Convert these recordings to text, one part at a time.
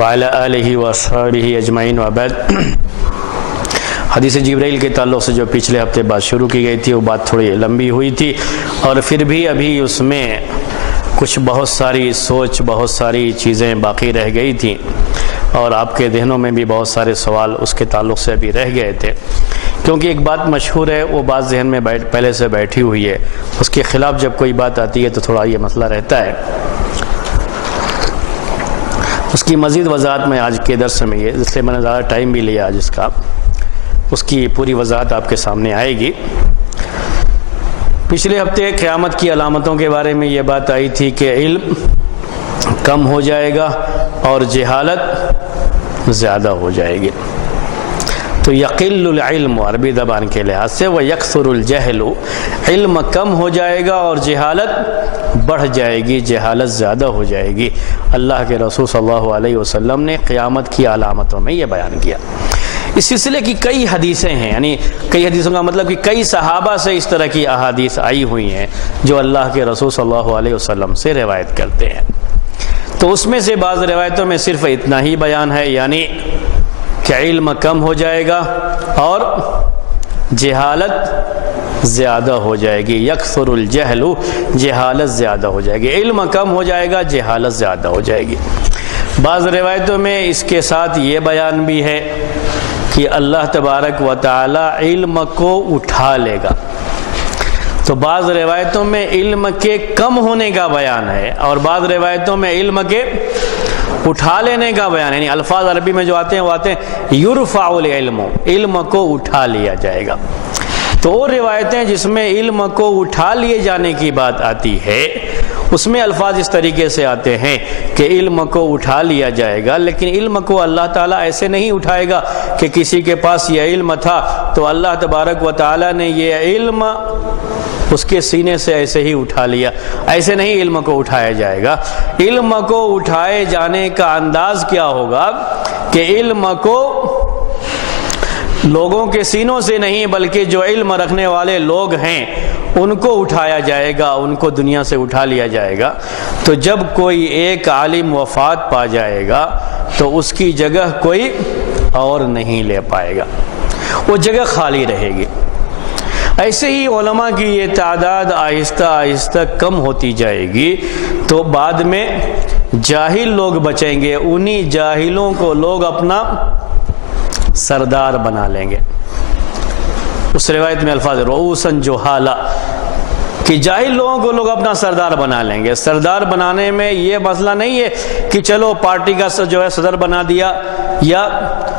وعلی آلہ واصحابہ اجمعین وبعد۔ حدیث جبرائیل کے تعلق سے جو پچھلے ہفتے بات شروع کی گئی تھی وہ بات تھوڑی لمبی ہوئی تھی، اور پھر بھی ابھی اس میں کچھ بہت ساری سوچ، بہت ساری چیزیں باقی رہ گئی تھیں، اور آپ کے ذہنوں میں بھی بہت سارے سوال اس کے تعلق سے ابھی رہ گئے تھے، کیونکہ ایک بات مشہور ہے، وہ بات ذہن میں پہلے سے بیٹھی ہوئی ہے، اس کے خلاف جب کوئی بات آتی ہے تو تھوڑا یہ مسئلہ رہتا ہے۔ اس کی مزید وضاحت میں آج کے درس میں یہ، اس لیے میں نے زیادہ ٹائم بھی لیا آج اس کا، اس کی پوری وضاحت آپ کے سامنے آئے گی۔ پچھلے ہفتے قیامت کی علامتوں کے بارے میں یہ بات آئی تھی کہ علم کم ہو جائے گا اور جہالت زیادہ ہو جائے گی۔ تو یقل العلم عربی زبان کے لحاظ سے ویکثر الجہل، علم کم ہو جائے گا اور جہالت بڑھ جائے گی، جہالت زیادہ ہو جائے گی۔ اللہ کے رسول صلی اللہ علیہ وسلم نے قیامت کی علامتوں میں یہ بیان کیا۔ اس سلسلے کی کئی حدیثیں ہیں، یعنی کئی حدیثوں کا مطلب کہ کئی صحابہ سے اس طرح کی احادیث آئی ہوئی ہیں جو اللہ کے رسول صلی اللہ علیہ وسلم سے روایت کرتے ہیں۔ تو اس میں سے بعض روایتوں میں صرف اتنا ہی بیان ہے، یعنی کہ علم کم ہو جائے گا اور جہالت زیادہ ہو جائے گی۔ یکثر الجہل، جہالت زیادہ ہو جائے گی، علم کم ہو جائے گا، جہالت زیادہ ہو جائے گی۔ بعض روایتوں میں اس کے ساتھ یہ بیان بھی ہے کہ اللہ تبارک و تعالی علم کو اٹھا لے گا۔ تو بعض روایتوں میں علم کے کم ہونے کا بیان ہے، اور بعض روایتوں میں علم کے اٹھا لینے کا بیان ہے، یعنی الفاظ عربی میں جو آتے ہیں وہ آتے ہیں یرفع العلم، علم کو اٹھا لیا جائے گا۔ تو وہ روایتیں جس میں علم کو اٹھا لیے جانے کی بات آتی ہے، اس میں الفاظ اس طریقے سے آتے ہیں کہ علم کو اٹھا لیا جائے گا، لیکن علم کو اللہ تعالیٰ ایسے نہیں اٹھائے گا کہ کسی کے پاس یہ علم تھا تو اللہ تبارک و تعالیٰ نے یہ علم اس کے سینے سے ایسے ہی اٹھا لیا، ایسے نہیں علم کو اٹھایا جائے گا۔ علم کو اٹھائے جانے کا انداز کیا ہوگا کہ علم کو لوگوں کے سینوں سے نہیں بلکہ جو علم رکھنے والے لوگ ہیں ان کو اٹھایا جائے گا، ان کو دنیا سے اٹھا لیا جائے گا۔ تو جب کوئی ایک عالم وفات پا جائے گا تو اس کی جگہ کوئی اور نہیں لے پائے گا، وہ جگہ خالی رہے گی۔ ایسے ہی علماء کی یہ تعداد آہستہ آہستہ کم ہوتی جائے گی، تو بعد میں جاہل لوگ بچیں گے، انہی جاہلوں کو لوگ اپنا سردار بنا لیں گے۔ اس روایت میں الفاظ رؤوساً جہالا، کہ جاہل لوگوں کو لوگ اپنا سردار بنا لیں گے۔ سردار بنانے میں یہ مسئلہ نہیں ہے کہ چلو پارٹی کا جو ہے صدر بنا دیا، یا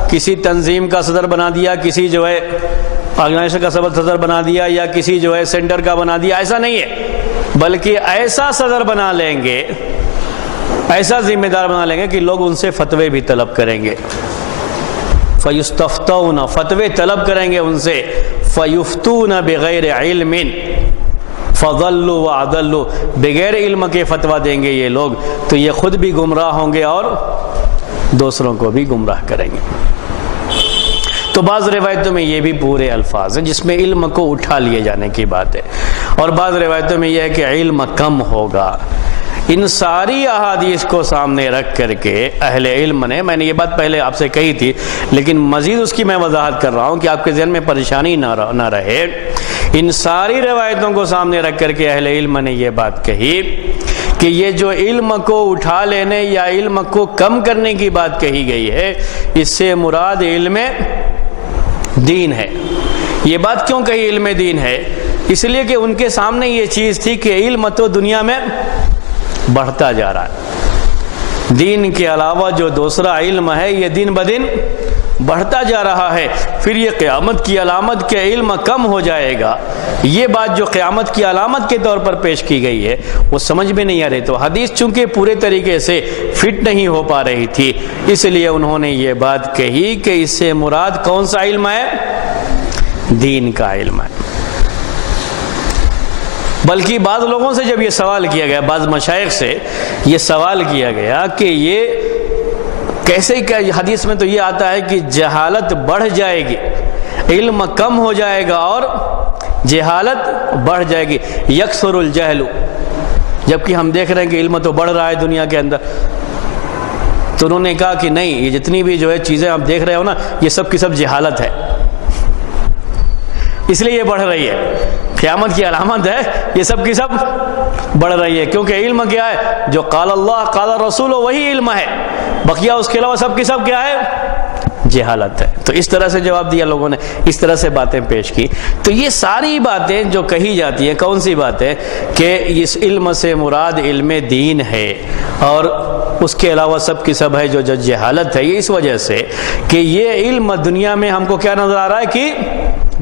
کسی تنظیم کا صدر بنا دیا، کسی جو ہے آرگنائزیشن کا صدر بنا دیا، یا کسی جو ہے سینٹر کا بنا دیا، ایسا نہیں ہے، بلکہ ایسا صدر بنا لیں گے، ایسا ذمہ دار بنا لیں گے کہ لوگ ان سے فتوے بھی طلب کریں گے۔ فَيُسْتَفْتَوْنَ، فتوے طلب کریں گے ان سے، فَيُفْتُونَ بِغَيْرِ عِلْمٍ فَضَلُّوا وَأَضَلُّوا، بغیر علم کے فتویٰ دیں گے یہ لوگ، تو یہ خود بھی گمراہ ہوں گے اور دوسروں کو بھی گمراہ کریں گے۔ تو بعض روایتوں میں یہ بھی پورے الفاظ ہیں جس میں علم کو اٹھا لیے جانے کی بات ہے، اور بعض روایتوں میں یہ ہے کہ علم کم ہوگا۔ ان ساری احادیث کو سامنے رکھ کر کے اہل علم نے، میں نے یہ بات پہلے آپ سے کہی تھی لیکن مزید اس کی میں وضاحت کر رہا ہوں کہ آپ کے ذہن میں پریشانی نہ رہے، ان ساری روایتوں کو سامنے رکھ کر کے اہل علم نے یہ بات کہی کہ یہ جو علم کو اٹھا لینے یا علم کو کم کرنے کی بات کہی گئی ہے، اس سے مراد علم دین ہے۔ یہ بات کیوں کہی علم دین ہے؟ اس لیے کہ ان کے سامنے یہ چیز تھی کہ علم تو دنیا میں بڑھتا جا رہا ہے، دین کے علاوہ جو دوسرا علم ہے یہ دن بدن بڑھتا جا رہا ہے، پھر یہ قیامت کی علامت کے علم کم ہو جائے گا۔ یہ بات جو قیامت کی علامت کے طور پر پیش کی گئی ہے وہ سمجھ میں نہیں آ رہی، تو حدیث چونکہ پورے طریقے سے فٹ نہیں ہو پا رہی تھی، اس لیے انہوں نے یہ بات کہی کہ اس سے مراد کون سا علم ہے؟ دین کا علم ہے۔ بلکہ بعض لوگوں سے جب یہ سوال کیا گیا، بعض مشائخ سے یہ سوال کیا گیا کہ یہ کیسے، کہ حدیث میں تو یہ آتا ہے کہ جہالت بڑھ جائے گی، علم کم ہو جائے گا اور جہالت بڑھ جائے گی، یکثر الجہل، جبکہ ہم دیکھ رہے ہیں کہ علم تو بڑھ رہا ہے دنیا کے اندر۔ تو انہوں نے کہا کہ نہیں، یہ جتنی بھی جو ہے چیزیں آپ دیکھ رہے ہو نا، یہ سب کی سب جہالت ہے، اس لیے یہ بڑھ رہی ہے، قیامت کی علامت ہے، یہ سب کی سب بڑھ رہی ہے، کیونکہ علم کیا ہے؟ جو قال اللہ قال رسول وہی علم ہے، بقیہ اس کے علاوہ سب کی سب کیا ہے؟ جہالت ہے۔ تو اس طرح سے جواب دیا لوگوں نے، اس طرح سے باتیں پیش کی۔ تو یہ ساری باتیں جو کہی جاتی ہیں، کون سی باتیں؟ کہ اس علم سے مراد علم دین ہے، اور اس کے علاوہ سب کی سب ہے جو جہالت ہے۔ یہ اس وجہ سے کہ یہ علم دنیا میں ہم کو کیا نظر آ رہا ہے کہ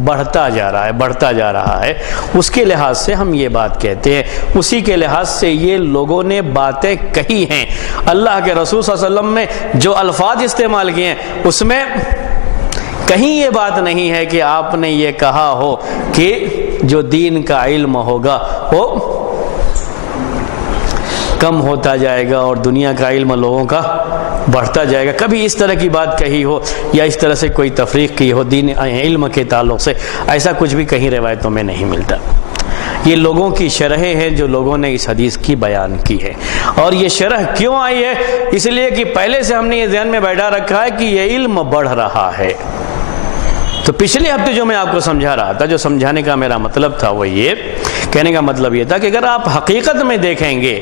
بڑھتا جا رہا ہے، بڑھتا جا رہا ہے، اس کے لحاظ سے ہم یہ بات کہتے ہیں، اسی کے لحاظ سے یہ لوگوں نے باتیں کہی ہیں۔ اللہ کے رسول صلی اللہ علیہ وسلم نے جو الفاظ استعمال کیے ہیں اس میں کہیں یہ بات نہیں ہے کہ آپ نے یہ کہا ہو کہ جو دین کا علم ہوگا وہ کم ہوتا جائے گا اور دنیا کا علم لوگوں کا بڑھتا جائے گا، کبھی اس طرح کی بات کہی ہو یا اس طرح سے کوئی تفریق کی ہو دین علم کے تعلق سے، ایسا کچھ بھی کہیں روایتوں میں نہیں ملتا۔ یہ لوگوں کی شرحیں ہیں جو لوگوں نے اس حدیث کی بیان کی ہے، اور یہ شرح کیوں آئی ہے؟ اس لیے کہ پہلے سے ہم نے یہ ذہن میں بیٹھا رکھا ہے کہ یہ علم بڑھ رہا ہے۔ تو پچھلے ہفتے جو میں آپ کو سمجھا رہا تھا، جو سمجھانے کا میرا مطلب تھا وہ یہ کہنے کا مطلب یہ تھا کہ اگر آپ حقیقت میں دیکھیں گے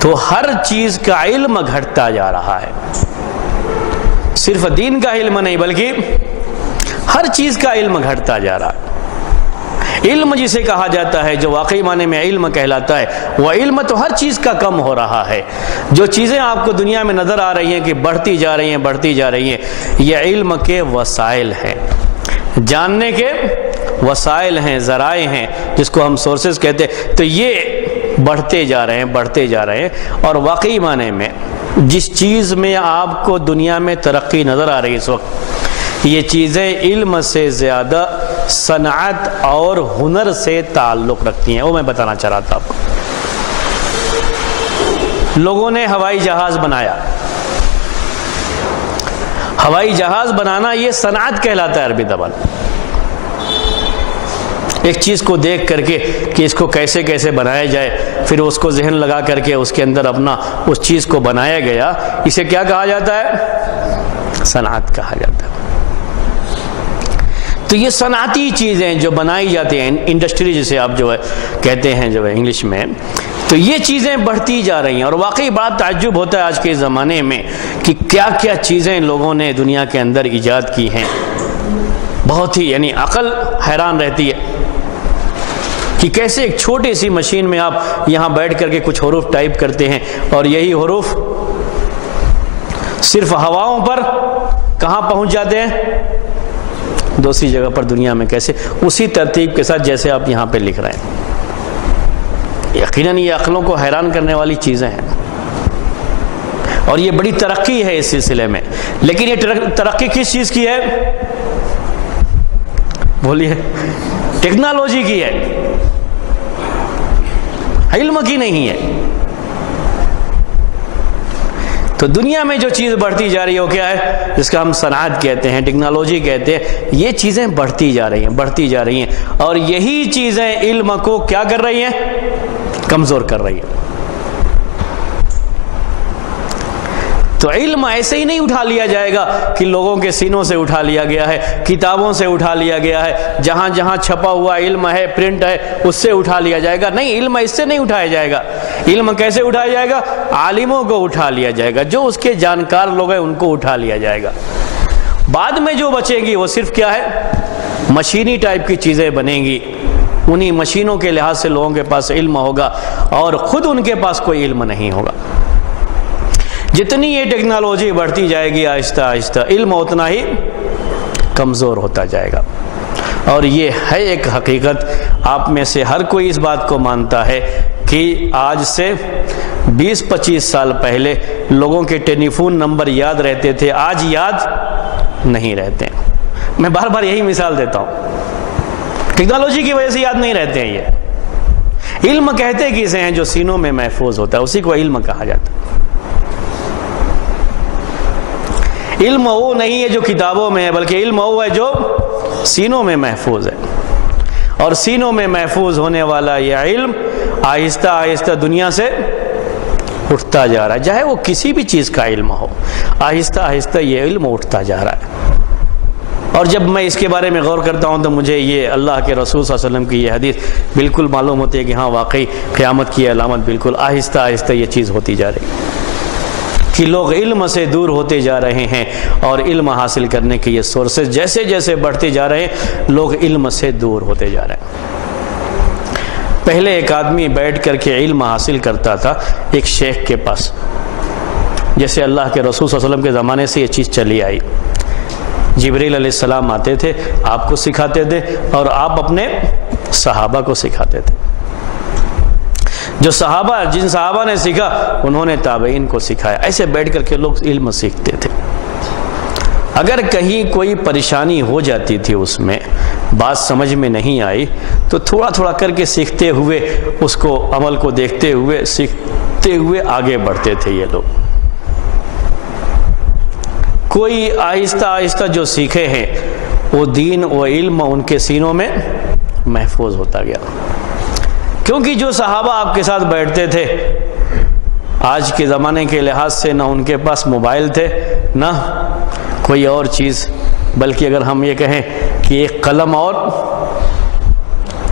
تو ہر چیز کا علم گھٹتا جا رہا ہے، صرف دین کا علم نہیں بلکہ ہر چیز کا علم گھٹتا جا رہا ہے۔ علم جسے کہا جاتا ہے، جو واقعی معنی میں علم کہلاتا ہے، وہ علم تو ہر چیز کا کم ہو رہا ہے۔ جو چیزیں آپ کو دنیا میں نظر آ رہی ہیں کہ بڑھتی جا رہی ہیں بڑھتی جا رہی ہیں، یہ علم کے وسائل ہیں، جاننے کے وسائل ہیں، ذرائع ہیں، جس کو ہم سورسز کہتے ہیں۔ تو یہ بڑھتے جا رہے ہیں بڑھتے جا رہے ہیں، اور واقعی معنی میں جس چیز میں آپ کو دنیا میں ترقی نظر آ رہی ہے اس وقت، یہ چیزیں علم سے زیادہ صنعت اور ہنر سے تعلق رکھتی ہیں۔ وہ میں بتانا چاہ رہا تھا آپ کو۔ لوگوں نے ہوائی جہاز بنایا، ہوائی جہاز بنانا یہ صنعت کہلاتا ہے عربی زبان۔ ایک چیز کو دیکھ کر کے کہ اس کو کیسے کیسے بنایا جائے، پھر اس کو ذہن لگا کر کے اس کے اندر اپنا اس چیز کو بنایا گیا، اسے کیا کہا جاتا ہے؟ صنعت کہا جاتا ہے۔ تو یہ صنعتی چیزیں جو بنائی جاتی ہیں، انڈسٹری جسے آپ جو ہے کہتے ہیں جو ہے انگلش میں، تو یہ چیزیں بڑھتی جا رہی ہیں، اور واقعی بڑا تعجب ہوتا ہے آج کے زمانے میں کہ کیا کیا چیزیں لوگوں نے دنیا کے اندر ایجاد کی ہیں۔ بہت ہی یعنی عقل حیران رہتی ہے کہ کیسے ایک چھوٹی سی مشین میں آپ یہاں بیٹھ کر کے کچھ حروف ٹائپ کرتے ہیں، اور یہی حروف صرف ہواؤں پر کہاں پہنچ جاتے ہیں؟ دوسری جگہ پر دنیا میں، کیسے؟ اسی ترتیب کے ساتھ جیسے آپ یہاں پہ لکھ رہے ہیں۔ یقیناً یہ عقلوں کو حیران کرنے والی چیزیں ہیں، اور یہ بڑی ترقی ہے اس سلسلے میں۔ لیکن یہ ترقی کس چیز کی ہے؟ بولیے، ٹیکنالوجی کی ہے، علم کی نہیں ہے۔ تو دنیا میں جو چیز بڑھتی جا رہی ہے وہ کیا ہے؟ جس کا ہم صنعت کہتے ہیں، ٹیکنالوجی کہتے ہیں۔ یہ چیزیں بڑھتی جا رہی ہیں بڑھتی جا رہی ہیں، اور یہی چیزیں علم کو کیا کر رہی ہیں؟ کمزور کر رہی ہیں۔ تو علم ایسے ہی نہیں اٹھا لیا جائے گا کہ لوگوں کے سینوں سے اٹھا لیا گیا ہے، کتابوں سے اٹھا لیا گیا ہے، جہاں جہاں چھپا ہوا علم ہے، پرنٹ ہے، اس سے اٹھا لیا جائے گا۔ نہیں، علم اس سے نہیں اٹھایا جائے گا۔ علم کیسے اٹھایا جائے گا؟ عالموں کو اٹھا لیا جائے گا، جو اس کے جانکار لوگ ہیں ان کو اٹھا لیا جائے گا۔ بعد میں جو بچے گی وہ صرف کیا ہے؟ مشینی ٹائپ کی چیزیں بنیں گی۔ انہی مشینوں کے لحاظ سے لوگوں کے پاس علم ہوگا، اور خود ان کے پاس کوئی علم نہیں ہوگا۔ جتنی یہ ٹیکنالوجی بڑھتی جائے گی آہستہ آہستہ، علم اتنا ہی کمزور ہوتا جائے گا۔ اور یہ ہے ایک حقیقت، آپ میں سے ہر کوئی اس بات کو مانتا ہے کہ آج سے 20-25 سال پہلے لوگوں کے ٹیلی فون نمبر یاد رہتے تھے، آج یاد نہیں رہتے۔ میں بار بار یہی مثال دیتا ہوں، ٹیکنالوجی کی وجہ سے یاد نہیں رہتے ہیں۔ یہ علم کہتے کسے ہیں؟ جو سینوں میں محفوظ ہوتا ہے، اسی کو علم کہا جاتا ہے۔ علم وہ نہیں ہے جو کتابوں میں ہے، بلکہ علم وہ ہے جو سینوں میں محفوظ ہے، اور سینوں میں محفوظ ہونے والا یہ علم آہستہ آہستہ دنیا سے اٹھتا جا رہا ہے، چاہے وہ کسی بھی چیز کا علم ہو، آہستہ آہستہ یہ علم اٹھتا جا رہا ہے۔ اور جب میں اس کے بارے میں غور کرتا ہوں تو مجھے یہ اللہ کے رسول صلی اللہ علیہ وسلم کی یہ حدیث بالکل معلوم ہوتی ہے کہ ہاں واقعی قیامت کی علامت بالکل آہستہ آہستہ یہ چیز ہوتی جا رہی ہے کہ لوگ علم سے دور ہوتے جا رہے ہیں، اور علم حاصل کرنے کے یہ سورسز جیسے جیسے بڑھتے جا رہے ہیں لوگ علم سے دور ہوتے جا رہے ہیں۔ پہلے ایک آدمی بیٹھ کر کے علم حاصل کرتا تھا ایک شیخ کے پاس، جیسے اللہ کے رسول صلی اللہ علیہ وسلم کے زمانے سے یہ چیز چلی آئی۔ جبریل علیہ السلام آتے تھے، آپ کو سکھاتے تھے، اور آپ اپنے صحابہ کو سکھاتے تھے۔ جو صحابہ، جن صحابہ نے سیکھا انہوں نے تابعین کو سکھایا۔ ایسے بیٹھ کر کے لوگ علم سیکھتے تھے۔ اگر کہیں کوئی پریشانی ہو جاتی تھی، اس میں بات سمجھ میں نہیں آئی، تو تھوڑا تھوڑا کر کے سیکھتے ہوئے، اس کو عمل کو دیکھتے ہوئے، سیکھتے ہوئے آگے بڑھتے تھے یہ لوگ۔ کوئی آہستہ آہستہ جو سیکھے ہیں وہ دین و علم ان کے سینوں میں محفوظ ہوتا گیا، کیونکہ جو صحابہ آپ کے ساتھ بیٹھتے تھے آج کے زمانے کے لحاظ سے نہ ان کے پاس موبائل تھے نہ کوئی اور چیز، بلکہ اگر ہم یہ کہیں کہ ایک قلم اور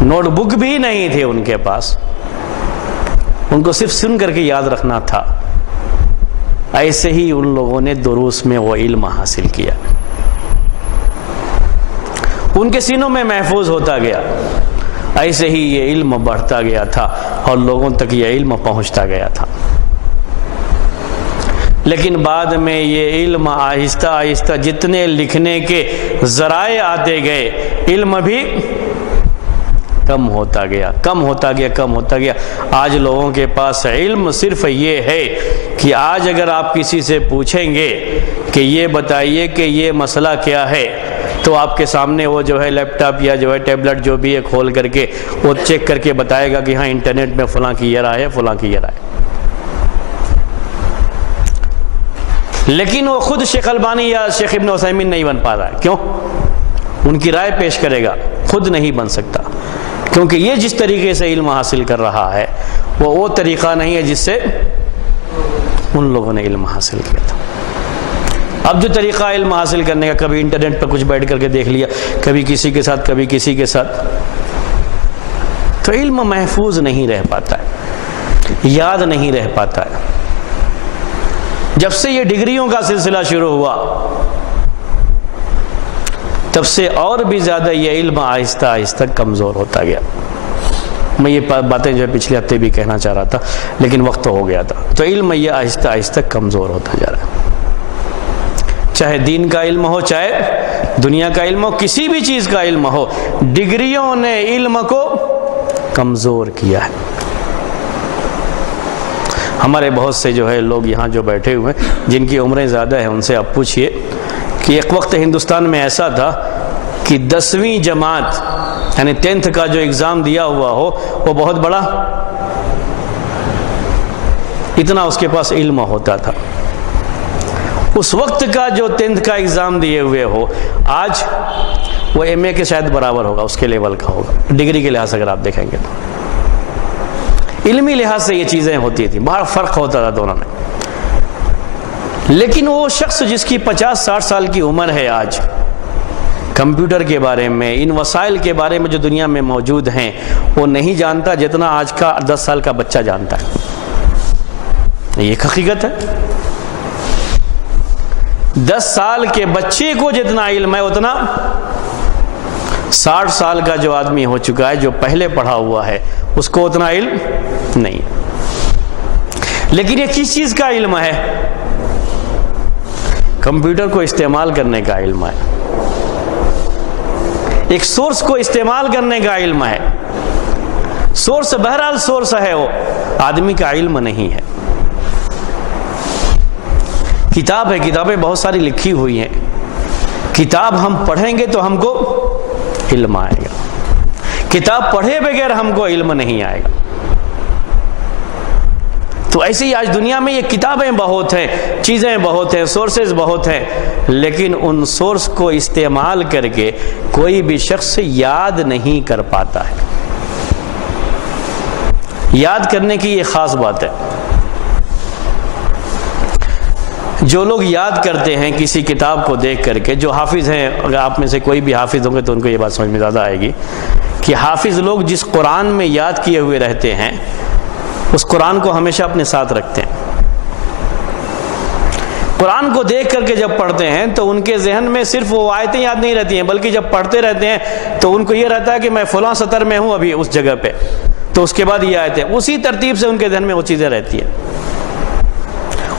نوٹ بک بھی نہیں تھے ان کے پاس، ان کو صرف سن کر کے یاد رکھنا تھا۔ ایسے ہی ان لوگوں نے دروس میں وہ علم حاصل کیا، ان کے سینوں میں محفوظ ہوتا گیا۔ ایسے ہی یہ علم بڑھتا گیا تھا اور لوگوں تک یہ علم پہنچتا گیا تھا۔ لیکن بعد میں یہ علم آہستہ آہستہ جتنے لکھنے کے ذرائع آتے گئے، علم بھی کم ہوتا گیا، کم ہوتا گیا، کم ہوتا گیا۔ آج لوگوں کے پاس علم صرف یہ ہے کہ آج اگر آپ کسی سے پوچھیں گے کہ یہ بتائیے کہ یہ مسئلہ کیا ہے، تو آپ کے سامنے وہ جو ہے لیپ ٹاپ یا جو ہے ٹیبلٹ جو بھی ہے کھول کر کے وہ چیک کر کے بتائے گا کہ ہاں انٹرنیٹ میں فلاں کی یہ رائے ہے، فلاں کی یہ رائے ہے۔ لیکن وہ خود شیخ البانی یا شیخ ابن عثیمین نہیں بن پا رہا ہے۔ کیوں؟ ان کی رائے پیش کرے گا، خود نہیں بن سکتا، کیونکہ یہ جس طریقے سے علم حاصل کر رہا ہے وہ طریقہ نہیں ہے جس سے ان لوگوں نے علم حاصل کیا تھا۔ اب جو طریقہ علم حاصل کرنے کا، کبھی انٹرنیٹ پہ کچھ بیٹھ کر کے دیکھ لیا، کبھی کسی کے ساتھ، کبھی کسی کے ساتھ، تو علم محفوظ نہیں رہ پاتا ہے، یاد نہیں رہ پاتا ہے۔ جب سے یہ ڈگریوں کا سلسلہ شروع ہوا تب سے اور بھی زیادہ یہ علم آہستہ آہستہ کمزور ہوتا گیا۔ میں یہ باتیں جو ہے پچھلے ہفتے بھی کہنا چاہ رہا تھا لیکن وقت ہو گیا تھا۔ تو علم یہ آہستہ آہستہ کمزور ہوتا جا رہا ہے، چاہے دین کا علم ہو، چاہے دنیا کا علم ہو، کسی بھی چیز کا علم ہو، ڈگریوں نے علم کو کمزور کیا ہے۔ ہمارے بہت سے جو ہے لوگ یہاں جو بیٹھے ہوئے ہیں جن کی عمریں زیادہ ہیں، ان سے آپ پوچھئے کہ ایک وقت ہندوستان میں ایسا تھا کہ 10ویں جماعت یعنی 10th کا جو ایگزام دیا ہوا ہو وہ بہت بڑا، اتنا اس کے پاس علم ہوتا تھا۔ اس وقت کا جو 10th کا ایگزام دیے ہوئے ہو، آج وہ MA کے شاید برابر ہوگا، اس کے لیول کا ہوگا، ڈگری کے لحاظ سے اگر آپ دیکھیں گے تو۔ علمی لحاظ سے یہ چیزیں ہوتی تھیں، بڑا فرق ہوتا تھا دونوں میں۔ لیکن وہ شخص جس کی 50-60 سال کی عمر ہے آج، کمپیوٹر کے بارے میں، ان وسائل کے بارے میں جو دنیا میں موجود ہیں، وہ نہیں جانتا جتنا آج کا 10 سال کا بچہ جانتا ہے۔ یہ حقیقت ہے۔ 10 سال کے بچے کو جتنا علم ہے اتنا 60 سال کا جو آدمی ہو چکا ہے، جو پہلے پڑھا ہوا ہے، اس کو اتنا علم نہیں۔ لیکن یہ کس چیز کا علم ہے؟ کمپیوٹر کو استعمال کرنے کا علم ہے، ایک سورس کو استعمال کرنے کا علم ہے۔ سورس بہرحال سورس ہے، وہ آدمی کا علم نہیں ہے۔ کتاب ہے، کتابیں بہت ساری لکھی ہوئی ہیں، کتاب ہم پڑھیں گے تو ہم کو علم آئے گا، کتاب پڑھے بغیر ہم کو علم نہیں آئے گا۔ تو ایسے ہی آج دنیا میں یہ کتابیں بہت ہیں، چیزیں بہت ہیں، سورسز بہت ہیں، لیکن ان سورس کو استعمال کر کے کوئی بھی شخص یاد نہیں کر پاتا ہے۔ یاد کرنے کی یہ خاص بات ہے۔ جو لوگ یاد کرتے ہیں کسی کتاب کو دیکھ کر کے، جو حافظ ہیں، اگر آپ میں سے کوئی بھی حافظ ہوں گے تو ان کو یہ بات سمجھ میں زیادہ آئے گی کہ حافظ لوگ جس قرآن میں یاد کیے ہوئے رہتے ہیں اس قرآن کو ہمیشہ اپنے ساتھ رکھتے ہیں۔ قرآن کو دیکھ کر کے جب پڑھتے ہیں تو ان کے ذہن میں صرف وہ آیتیں یاد نہیں رہتی ہیں، بلکہ جب پڑھتے رہتے ہیں تو ان کو یہ رہتا ہے کہ میں فلاں سطر میں ہوں ابھی اس جگہ پہ، تو اس کے بعد یہ آیتیں، اسی ترتیب سے ان کے ذہن میں وہ چیزیں رہتی ہیں،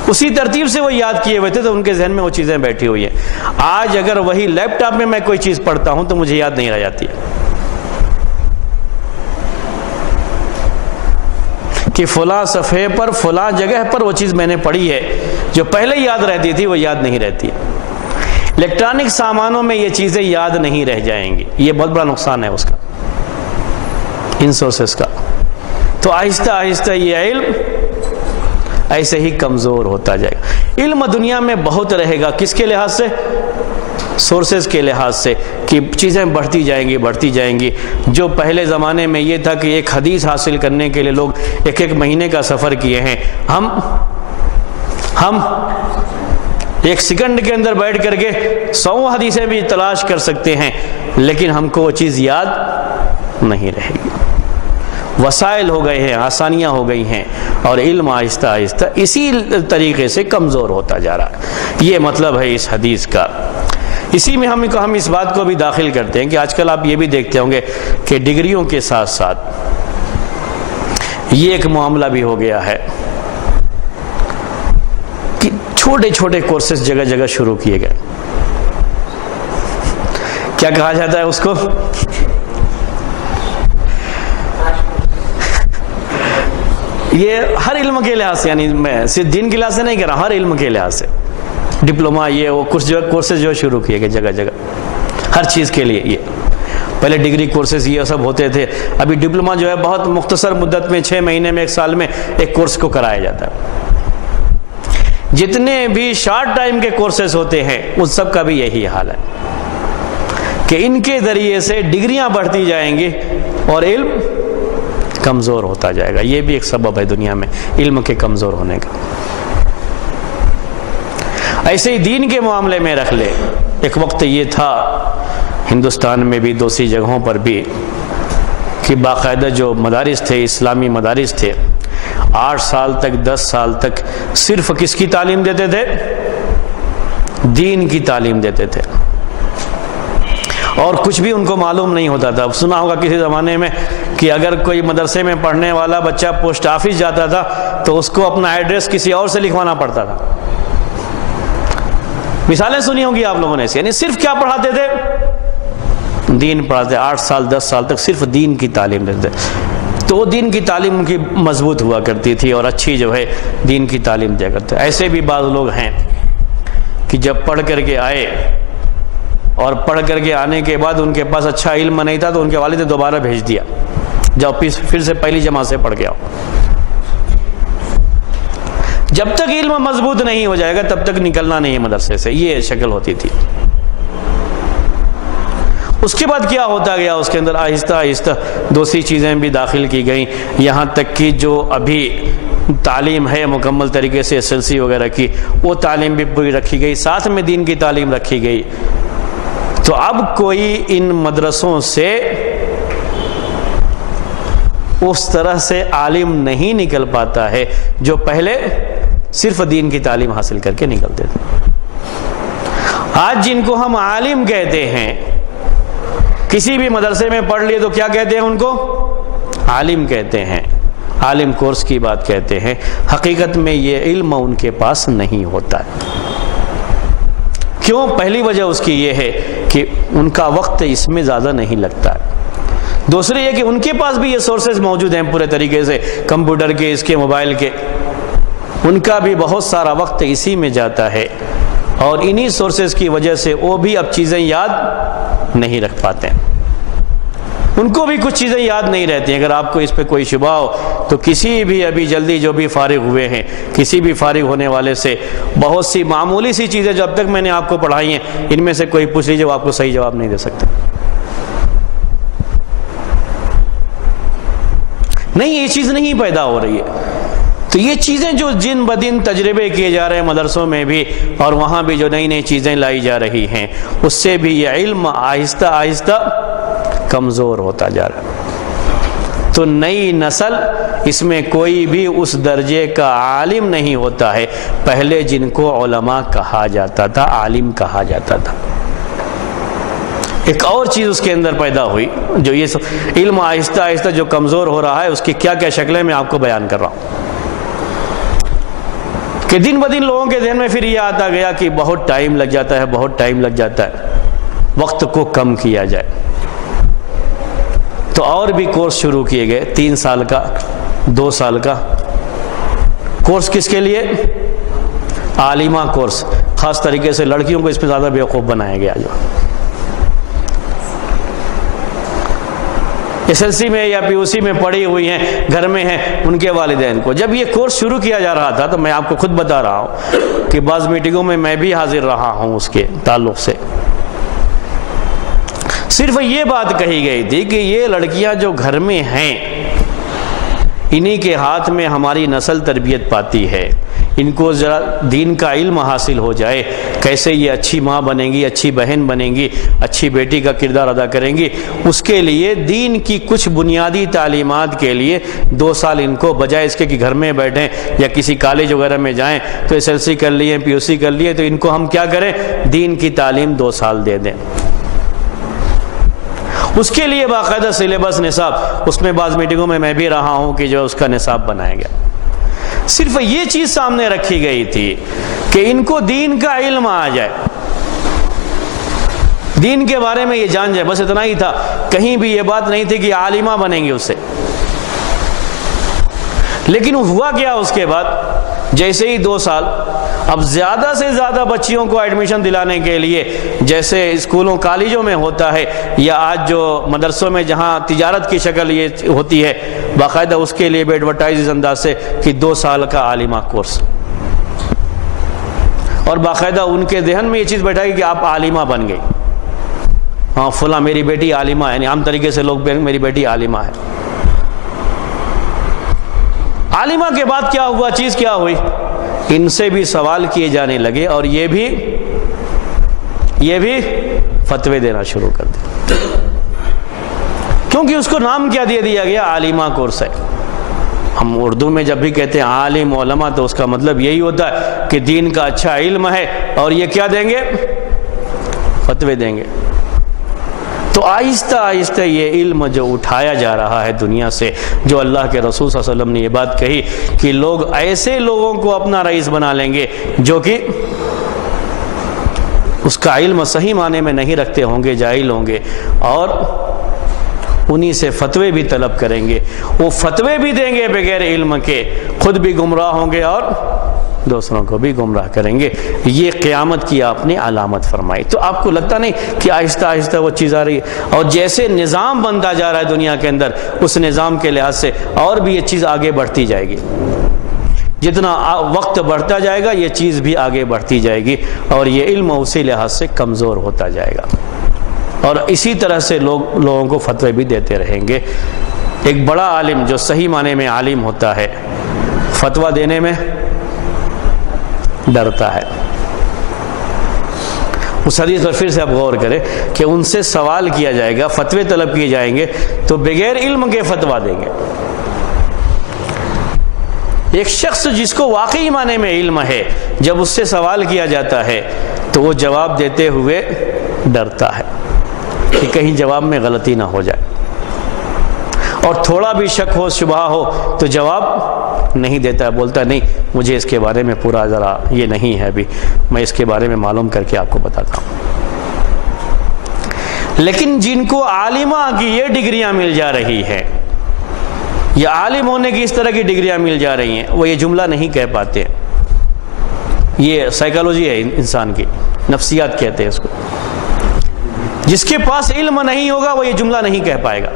اسی ترتیب سے وہ یاد کیے ہوئے تھے تو ان کے ذہن میں وہ چیزیں بیٹھی ہوئی ہیں۔ آج اگر وہی لیپ ٹاپ میں کوئی چیز پڑھتا ہوں تو مجھے یاد نہیں رہ جاتی کہ فلاں صفحے پر فلاں جگہ پر وہ چیز میں نے پڑھی ہے، جو پہلے یاد رہتی تھی وہ یاد نہیں رہتی۔ الیکٹرانک سامانوں میں یہ چیزیں یاد نہیں رہ جائیں گی، یہ بہت بڑا نقصان ہے اس کا، ان سورسز کا۔ تو آہستہ آہستہ یہ علم ایسے ہی کمزور ہوتا جائے گا۔ علم دنیا میں بہت رہے گا، کس کے لحاظ سے؟ سورسز کے لحاظ سے، کہ چیزیں بڑھتی جائیں گی۔ جو پہلے زمانے میں یہ تھا کہ ایک حدیث حاصل کرنے کے لیے لوگ ایک مہینے کا سفر کیے ہیں، ہم ایک سیکنڈ کے اندر بیٹھ کر کے 100 حدیثیں بھی تلاش کر سکتے ہیں، لیکن ہم کو وہ چیز یاد نہیں رہے گی۔ وسائل ہو گئے ہیں، آسانیاں ہو گئی ہیں، اور علم آہستہ آہستہ اسی طریقے سے کمزور ہوتا جا رہا ہے۔ یہ مطلب ہے اس حدیث کا۔ اسی میں ہم اس بات کو بھی داخل کرتے ہیں کہ آج کل آپ یہ بھی دیکھتے ہوں گے کہ ڈگریوں کے ساتھ ساتھ یہ ایک معاملہ بھی ہو گیا ہے کہ چھوٹے چھوٹے کورسز جگہ جگہ شروع کیے گئے۔ کیا کہا جاتا ہے اس کو؟ یہ ہر علم کے لحاظ سے، یعنی میں صرف دین کے لحاظ سے نہیں کہہ رہا، ہر علم کے لحاظ سے ڈپلوما، یہ وہ کچھ جو کورسز جو شروع کیے گئے جگہ جگہ ہر چیز کے لیے۔ یہ پہلے ڈگری کورسز یہ سب ہوتے تھے، ابھی ڈپلوما جو ہے بہت مختصر مدت میں 6 مہینے میں 1 سال میں ایک کورس کو کرایا جاتا ہے۔ جتنے بھی شارٹ ٹائم کے کورسز ہوتے ہیں اس سب کا بھی یہی حال ہے کہ ان کے ذریعے سے ڈگریاں بڑھتی جائیں گی اور علم کمزور ہوتا جائے گا۔ یہ بھی ایک سبب ہے دنیا میں علم کے کمزور ہونے کا۔ ایسے ہی دین کے معاملے میں رکھ لے، ایک وقت یہ تھا ہندوستان میں بھی دوسری جگہوں پر بھی کہ باقاعدہ جو مدارس تھے، اسلامی مدارس تھے، 8 سال تک 10 سال تک صرف کس کی تعلیم دیتے تھے؟ دین کی تعلیم دیتے تھے، اور کچھ بھی ان کو معلوم نہیں ہوتا تھا۔ سنا ہوگا کسی زمانے میں کہ اگر کوئی مدرسے میں پڑھنے والا بچہ پوسٹ آفس جاتا تھا تو اس کو اپنا ایڈریس کسی اور سے لکھوانا پڑتا تھا۔ مثالیں سنی ہوں گی آپ لوگوں نے، یعنی صرف کیا پڑھاتے تھے؟ دین پڑھاتے۔ 8 سال 10 سال تک صرف دین کی تعلیم دیتے، تو وہ دین کی تعلیم ان کی مضبوط ہوا کرتی تھی اور اچھی جو ہے دین کی تعلیم دیا کرتے۔ ایسے بھی بعض لوگ ہیں کہ جب پڑھ کر کے آئے اور پڑھ کر کے آنے کے بعد ان کے پاس اچھا علم نہیں تھا تو ان کے والد نے دوبارہ بھیج دیا، جب پھر سے پہلی جماعت سے پڑھ کے آؤ۔ جب تک علم مضبوط نہیں ہو جائے گا تب تک نکلنا نہیں ہے مدرسے سے، یہ شکل ہوتی تھی۔ اس کے بعد کیا ہوتا گیا، اس کے اندر آہستہ آہستہ دوسری چیزیں بھی داخل کی گئیں، یہاں تک کہ جو ابھی تعلیم ہے مکمل طریقے سے SLC وغیرہ کی، وہ تعلیم بھی پوری رکھی گئی، ساتھ میں دین کی تعلیم رکھی گئی۔ تو اب کوئی ان مدرسوں سے اس طرح سے عالم نہیں نکل پاتا ہے جو پہلے صرف دین کی تعلیم حاصل کر کے نکلتے تھے۔ آج جن کو ہم عالم کہتے ہیں، کسی بھی مدرسے میں پڑھ لیے تو کیا کہتے ہیں؟ ان کو عالم کہتے ہیں، عالم کورس کی بات کہتے ہیں۔ حقیقت میں یہ علم ان کے پاس نہیں ہوتا ہے۔ کیوں؟ پہلی وجہ اس کی یہ ہے کہ ان کا وقت اس میں زیادہ نہیں لگتا ہے۔ دوسری یہ کہ ان کے پاس بھی یہ سورسز موجود ہیں پورے طریقے سے، کمپیوٹر کے، اس کے، موبائل کے، ان کا بھی بہت سارا وقت اسی میں جاتا ہے، اور انہی سورسز کی وجہ سے وہ بھی اب چیزیں یاد نہیں رکھ پاتے ہیں، ان کو بھی کچھ چیزیں یاد نہیں رہتی ہیں۔ اگر آپ کو اس پہ کوئی شبہ ہو تو کسی بھی ابھی جلدی جو بھی فارغ ہوئے ہیں، کسی بھی فارغ ہونے والے سے بہت سی معمولی سی چیزیں جو اب تک میں نے آپ کو پڑھائی ہیں، ان میں سے کوئی پوچھ لیجیے، وہ آپ کو صحیح جواب نہیں دے سکتے۔ نہیں، یہ چیز نہیں پیدا ہو رہی ہے۔ تو یہ چیزیں جو دن بدن تجربے کیے جا رہے ہیں مدرسوں میں بھی، اور وہاں بھی جو نئی نئی چیزیں لائی جا رہی ہیں، اس سے بھی یہ علم آہستہ آہستہ کمزور ہوتا جا رہا ہے۔ تو نئی نسل اس میں کوئی بھی اس درجے کا عالم نہیں ہوتا ہے، پہلے جن کو علماء کہا جاتا تھا، عالم کہا جاتا تھا۔ ایک اور چیز اس کے اندر پیدا ہوئی، جو یہ علم آہستہ آہستہ جو کمزور ہو رہا ہے، اس کی کیا کیا شکلیں میں آپ کو بیان کر رہا ہوں، کہ دن بدن لوگوں کے ذہن میں پھر یہ آتا گیا کہ بہت ٹائم لگ جاتا ہے، بہت ٹائم لگ جاتا ہے، وقت کو کم کیا جائے۔ تو اور بھی کورس شروع کیے گئے، 3 سال کا، 2 سال کا کورس۔ کس کے لیے؟ عالمہ کورس۔ خاص طریقے سے لڑکیوں کو اس پہ زیادہ بیوقوف بنایا گیا، جو SSLC میں یا PUC میں پڑھی ہوئی ہیں، گھر میں ہیں، ان کے والدین کو جب یہ کورس شروع کیا جا رہا تھا، تو میں آپ کو خود بتا رہا ہوں کہ بعض میٹنگوں میں بھی حاضر رہا ہوں اس کے تعلق سے، صرف یہ بات کہی گئی تھی کہ یہ لڑکیاں جو گھر میں ہیں، انہی کے ہاتھ میں ہماری نسل تربیت پاتی ہے، ان کو ذرا دین کا علم حاصل ہو جائے، کیسے یہ اچھی ماں بنیں گی، اچھی بہن بنیں گی، اچھی بیٹی کا کردار ادا کریں گی، اس کے لیے دین کی کچھ بنیادی تعلیمات کے لیے 2 سال ان کو، بجائے اس کے کہ گھر میں بیٹھیں یا کسی کالج وغیرہ میں جائیں تو SSLC کر لیے، PUC کر لیے، تو ان کو ہم کیا کریں، دین کی تعلیم 2 سال دے دیں۔ اس کے لیے باقاعدہ سلیبس، نصاب، اس میں بعض میٹنگوں میں بھی رہا ہوں کہ جو اس کا نصاب بنایا گیا۔ صرف یہ چیز سامنے رکھی گئی تھی کہ ان کو دین کا علم آ جائے، دین کے بارے میں یہ جان جائے، بس اتنا ہی تھا۔ کہیں بھی یہ بات نہیں تھی کہ عالمہ بنیں گے اس سے۔ لیکن ہوا کیا اس کے بعد، جیسے ہی 2 سال، اب زیادہ سے زیادہ بچیوں کو ایڈمیشن دلانے کے لیے، جیسے اسکولوں کالجوں میں ہوتا ہے، یا آج جو مدرسوں میں جہاں تجارت کی شکل یہ ہوتی ہے، باقاعدہ اس کے لیے بھی ایڈورٹائز اس انداز سے کہ 2 سال کا عالمہ کورس، اور باقاعدہ ان کے ذہن میں یہ چیز بیٹھائی کہ آپ عالمہ بن گئی، ہاں فلاں میری بیٹی عالمہ ہے، یعنی عام طریقے سے لوگ میری بیٹی عالمہ ہے۔ عالمہ کے بعد کیا ہوا، چیز کیا ہوئی، ان سے بھی سوال کیے جانے لگے، اور یہ بھی فتوے دینا شروع کر دیا، کیونکہ اس کو نام کیا دے دیا گیا، عالمہ کورس ہے۔ ہم اردو میں جب بھی کہتے ہیں عالم علماء، تو اس کا مطلب یہی ہوتا ہے کہ دین کا اچھا علم ہے، اور یہ کیا دیں گے، فتوے دیں گے۔ تو آہستہ آہستہ یہ علم جو اٹھایا جا رہا ہے دنیا سے، جو اللہ کے رسول صلی اللہ علیہ وسلم نے یہ بات کہی کہ لوگ ایسے لوگوں کو اپنا رئیس بنا لیں گے جو کہ اس کا علم صحیح معنی میں نہیں رکھتے ہوں گے، جاہل ہوں گے، اور انہی سے فتوے بھی طلب کریں گے، وہ فتوے بھی دیں گے بغیر علم کے، خود بھی گمراہ ہوں گے اور دوسروں کو بھی گمراہ کریں گے۔ یہ قیامت کی آپ نے علامت فرمائی۔ تو آپ کو لگتا نہیں کہ آہستہ آہستہ وہ چیز آ رہی ہے، اور جیسے نظام بنتا جا رہا ہے دنیا کے اندر، اس نظام کے لحاظ سے اور بھی یہ چیز آگے بڑھتی جائے گی، جتنا وقت بڑھتا جائے گا یہ چیز بھی آگے بڑھتی جائے گی، اور یہ علم اسی لحاظ سے کمزور ہوتا جائے گا، اور اسی طرح سے لوگوں کو فتوے بھی دیتے رہیں گے۔ ایک بڑا عالم جو صحیح معنی میں عالم ہوتا ہے، فتویٰ دینے میں ڈرتا ہے۔ اس حدیث پر پھر سے آپ غور کریں کہ ان سے سوال کیا جائے گا، فتوے طلب کیے جائیں گے، تو بغیر علم کے فتویٰ دیں گے۔ ایک شخص جس کو واقعی معنی میں علم ہے، جب اس سے سوال کیا جاتا ہے تو وہ جواب دیتے ہوئے ڈرتا ہے کہ کہیں جواب میں غلطی نہ ہو جائے، اور تھوڑا بھی شک ہو، شبہ ہو، تو جواب نہیں دیتا ہے، بولتا ہے نہیں مجھے اس کے بارے میں پورا ذرا یہ نہیں ہے، ابھی میں اس کے بارے میں معلوم کر کے آپ کو بتاتا ہوں۔ لیکن جن کو عالمہ کی یہ ڈگریاں مل جا رہی ہیں، یا عالم ہونے کی اس طرح کی ڈگریاں مل جا رہی ہیں، وہ یہ جملہ نہیں کہہ پاتے۔ یہ سائیکالوجی ہے انسان کی، نفسیات کہتے ہیں اس کو۔ جس کے پاس علم نہیں ہوگا وہ یہ جملہ نہیں کہہ پائے گا،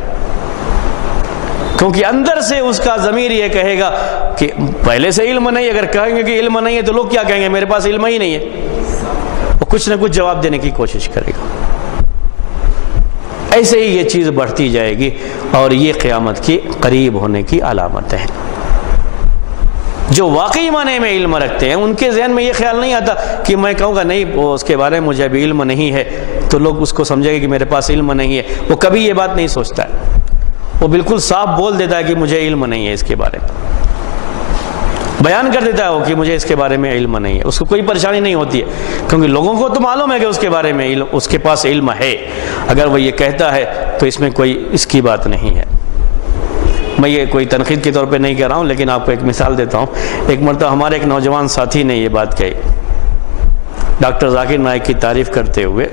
کیونکہ اندر سے اس کا ضمیر یہ کہے گا کہ پہلے سے علم نہیں، اگر کہیں گے کہ علم نہیں ہے تو لوگ کیا کہیں گے، میرے پاس علم ہی نہیں ہے، وہ کچھ نہ کچھ جواب دینے کی کوشش کرے گا۔ ایسے ہی یہ چیز بڑھتی جائے گی، اور یہ قیامت کی قریب ہونے کی علامت ہے۔ جو واقعی معنی میں علم رکھتے ہیں ان کے ذہن میں یہ خیال نہیں آتا کہ میں کہوں گا نہیں وہ اس کے بارے میں مجھے ابھی علم نہیں ہے تو لوگ اس کو سمجھیں گے کہ میرے پاس علم نہیں ہے. وہ کبھی یہ بات نہیں سوچتا ہے, وہ بالکل صاف بول دیتا ہے کہ مجھے علم نہیں ہے, اس کے بارے میں بیان کر دیتا ہے وہ کہ مجھے اس کے بارے میں علم نہیں ہے. اس کو کوئی پریشانی نہیں ہوتی ہے کیونکہ لوگوں کو تو معلوم ہے کہ اس کے بارے میں علم, اس کے پاس علم ہے. اگر وہ یہ کہتا ہے تو اس میں کوئی اس کی بات نہیں ہے. میں یہ کوئی تنقید کے طور پہ نہیں کہہ رہا ہوں, لیکن آپ کو ایک مثال دیتا ہوں. ایک مرتبہ ہمارے ایک نوجوان ساتھی نے یہ بات کہی ڈاکٹر ذاکر نائک کی تعریف کرتے ہوئے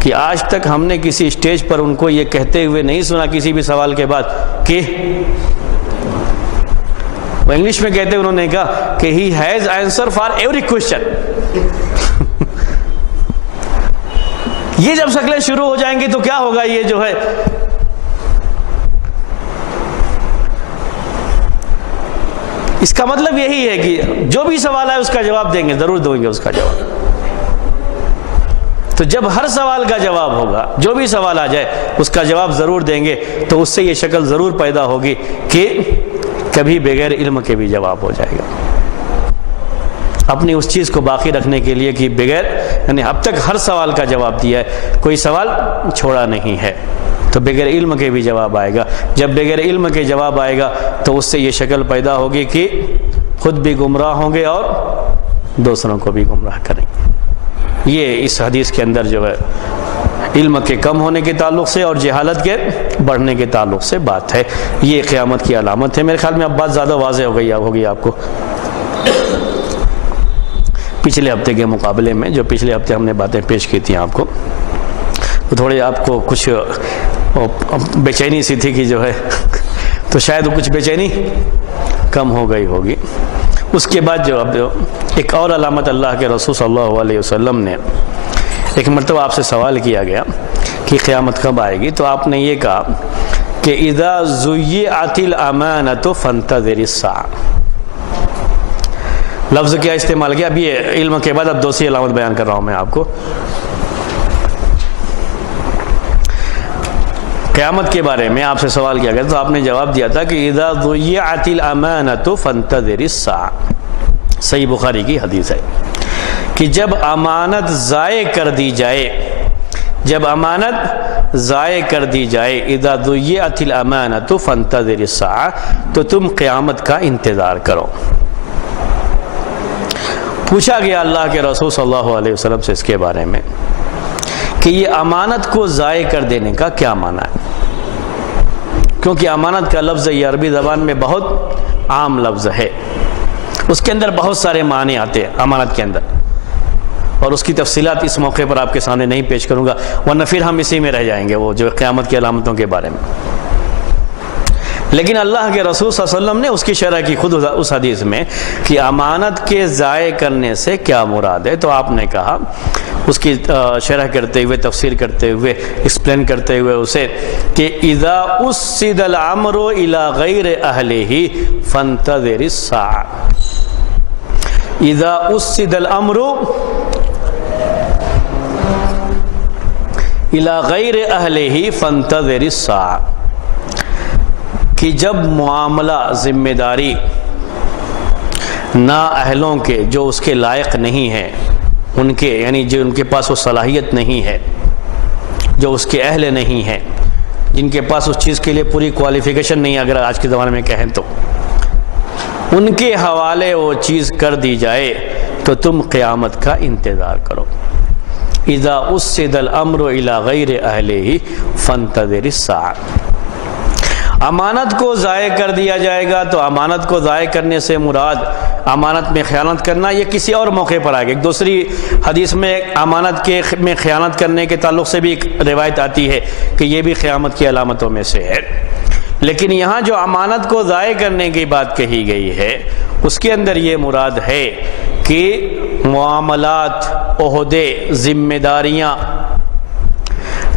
کہ آج تک ہم نے کسی اسٹیج پر ان کو یہ کہتے ہوئے نہیں سنا کسی بھی سوال کے بعد کہ وہ انگلش میں کہتے انہوں نے کہا کہ he has answer for every question. یہ جب شکلیں شروع ہو جائیں گی تو کیا ہوگا, یہ جو ہے اس کا مطلب یہی ہے کہ جو بھی سوال ہے اس کا جواب دیں گے, ضرور دیں گے اس کا جواب. تو جب ہر سوال کا جواب ہوگا, جو بھی سوال آ جائے اس کا جواب ضرور دیں گے, تو اس سے یہ شکل ضرور پیدا ہوگی کہ کبھی بغیر علم کے بھی جواب ہو جائے گا. اپنی اس چیز کو باقی رکھنے کے لیے کہ بغیر, یعنی اب تک ہر سوال کا جواب دیا ہے, کوئی سوال چھوڑا نہیں ہے, تو بغیر علم کے بھی جواب آئے گا. جب بغیر علم کے جواب آئے گا تو اس سے یہ شکل پیدا ہوگی کہ خود بھی گمراہ ہوں گے اور دوسروں کو بھی گمراہ کریں گے. یہ اس حدیث کے اندر جو ہے علم کے کم ہونے کے تعلق سے اور جہالت کے بڑھنے کے تعلق سے بات ہے. یہ قیامت کی علامت ہے. میرے خیال میں اب بات زیادہ واضح ہوگی آپ کو پچھلے ہفتے کے مقابلے میں. جو پچھلے ہفتے ہم نے باتیں پیش کی تھیں آپ کو, تو تھوڑے آپ کو کچھ بے چینی سی تھی کہ جو ہے تو شاید وہ کچھ بے چینی کم ہو گئی ہوگی. اس کے بعد جو اب ایک اور علامت اللہ کے رسول صلی اللہ علیہ وسلم نے, ایک مرتبہ آپ سے سوال کیا گیا کہ قیامت کب آئے گی, تو آپ نے یہ کہا کہ اذا ضیعت الامانۃ فانتظر الساعہ. لفظ کیا استعمال کیا؟ اب یہ علم کے بعد اب دوسری علامت بیان کر رہا ہوں میں آپ کو. قیامت کے بارے میں آپ سے سوال کیا گیا تو آپ نے جواب دیا تھا کہ اذا ضیعت الامانۃ فانتظر الساعہ. صحیح بخاری کی حدیث ہے کہ جب امانت ضائع کر دی جائے, جب امانت ضائع کر دی جائے, اذا ضیعت الامانۃ فانتظر الساعہ, تو تم قیامت کا انتظار کرو. پوچھا گیا اللہ کے رسول صلی اللہ علیہ وسلم سے اس کے بارے میں کہ یہ امانت کو ضائع کر دینے کا کیا معنی ہے, کیونکہ امانت کا لفظ یہ عربی زبان میں بہت عام لفظ ہے, اس کے اندر بہت سارے معنی آتے ہیں امانت کے اندر, اور اس کی تفصیلات اس موقع پر آپ کے سامنے نہیں پیش کروں گا ورنہ پھر ہم اسی میں رہ جائیں گے وہ جو قیامت کی علامتوں کے بارے میں. لیکن اللہ کے رسول صلی اللہ علیہ وسلم نے اس کی شرح کی خود اس حدیث میں کہ امانت کے ضائع کرنے سے کیا مراد ہے, تو آپ نے کہا اس کی شرح کرتے ہوئے, تفسیر کرتے ہوئے, ایکسپلین کرتے ہوئے اسے کہ اذا اسد الامر الى غیر اہلہ فانتظر الساعہ. اذا اسد الامر الى غیر اہلہ فانتظر الساعہ, کہ جب معاملہ ذمہ داری نا اہلوں کے, جو اس کے لائق نہیں ہیں, ان کے یعنی جو ان کے پاس وہ صلاحیت نہیں ہے, جو اس کے اہل نہیں ہیں, جن کے پاس اس چیز کے لیے پوری کوالیفیکیشن نہیں ہے اگر آج کے زمانے میں کہیں تو, ان کے حوالے وہ چیز کر دی جائے تو تم قیامت کا انتظار کرو. اذا اسد الامر الى غیر اہلہ فانتظر الساعہ. امانت کو ضائع کر دیا جائے گا تو امانت کو ضائع کرنے سے مراد امانت میں خیانت کرنا, یہ کسی اور موقع پر آئے گا. ایک دوسری حدیث میں امانت کے میں خیانت کرنے کے تعلق سے بھی ایک روایت آتی ہے کہ یہ بھی قیامت کی علامتوں میں سے ہے. لیکن یہاں جو امانت کو ضائع کرنے کی بات کہی گئی ہے اس کے اندر یہ مراد ہے کہ معاملات, عہدے, ذمہ داریاں,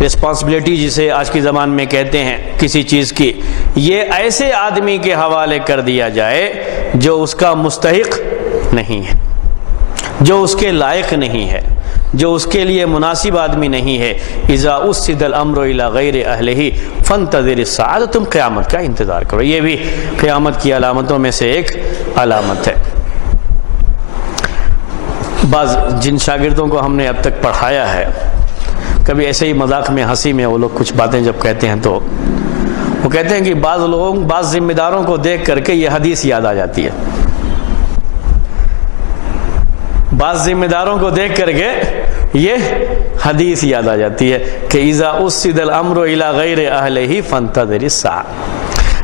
رسپانسبلٹی جسے آج کی زبان میں کہتے ہیں کسی چیز کی, یہ ایسے آدمی کے حوالے کر دیا جائے جو اس کا مستحق نہیں ہے, جو اس کے لائق نہیں ہے, جو اس کے لیے مناسب آدمی نہیں ہے، اذا اسد الامر الی غیر اہلہ فانتظر الساعۃ، تم قیامت کا انتظار کرو۔ یہ بھی قیامت کی علامتوں میں سے ایک علامت ہے۔ بعض جن شاگردوں کو ہم نے اب تک پڑھایا ہے، کبھی ایسے ہی مذاق میں ہنسی میں وہ لوگ کچھ باتیں جب کہتے ہیں تو وہ کہتے ہیں کہ بعض ذمہ داروں کو دیکھ کر کے یہ حدیث یاد آ جاتی ہے۔ بعض ذمہ داروں کو دیکھ کر کے یہ حدیث یاد آ جاتی ہے کہ اذا اسد الامر الی غیر اہلہ فانتظر الساعۃ،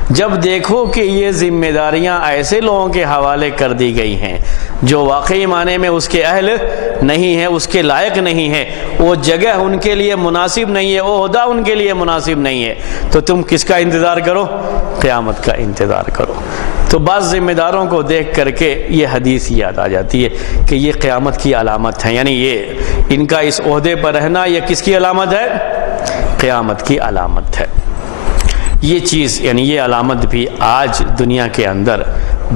جب دیکھو کہ یہ ذمہ داریاں ایسے لوگوں کے حوالے کر دی گئی ہیں جو واقعی معنی میں اس کے اہل نہیں ہے، اس کے لائق نہیں ہے، وہ جگہ ان کے لیے مناسب نہیں ہے، وہ عہدہ ان کے لیے مناسب نہیں ہے، تو تم کس کا انتظار کرو؟ قیامت کا انتظار کرو۔ تو بعض ذمہ داروں کو دیکھ کر کے یہ حدیث یاد آ جاتی ہے کہ یہ قیامت کی علامت ہے، یعنی یہ ان کا اس عہدے پر رہنا یہ کس کی علامت ہے؟ قیامت کی علامت ہے۔ یہ چیز یعنی یہ علامت بھی آج دنیا کے اندر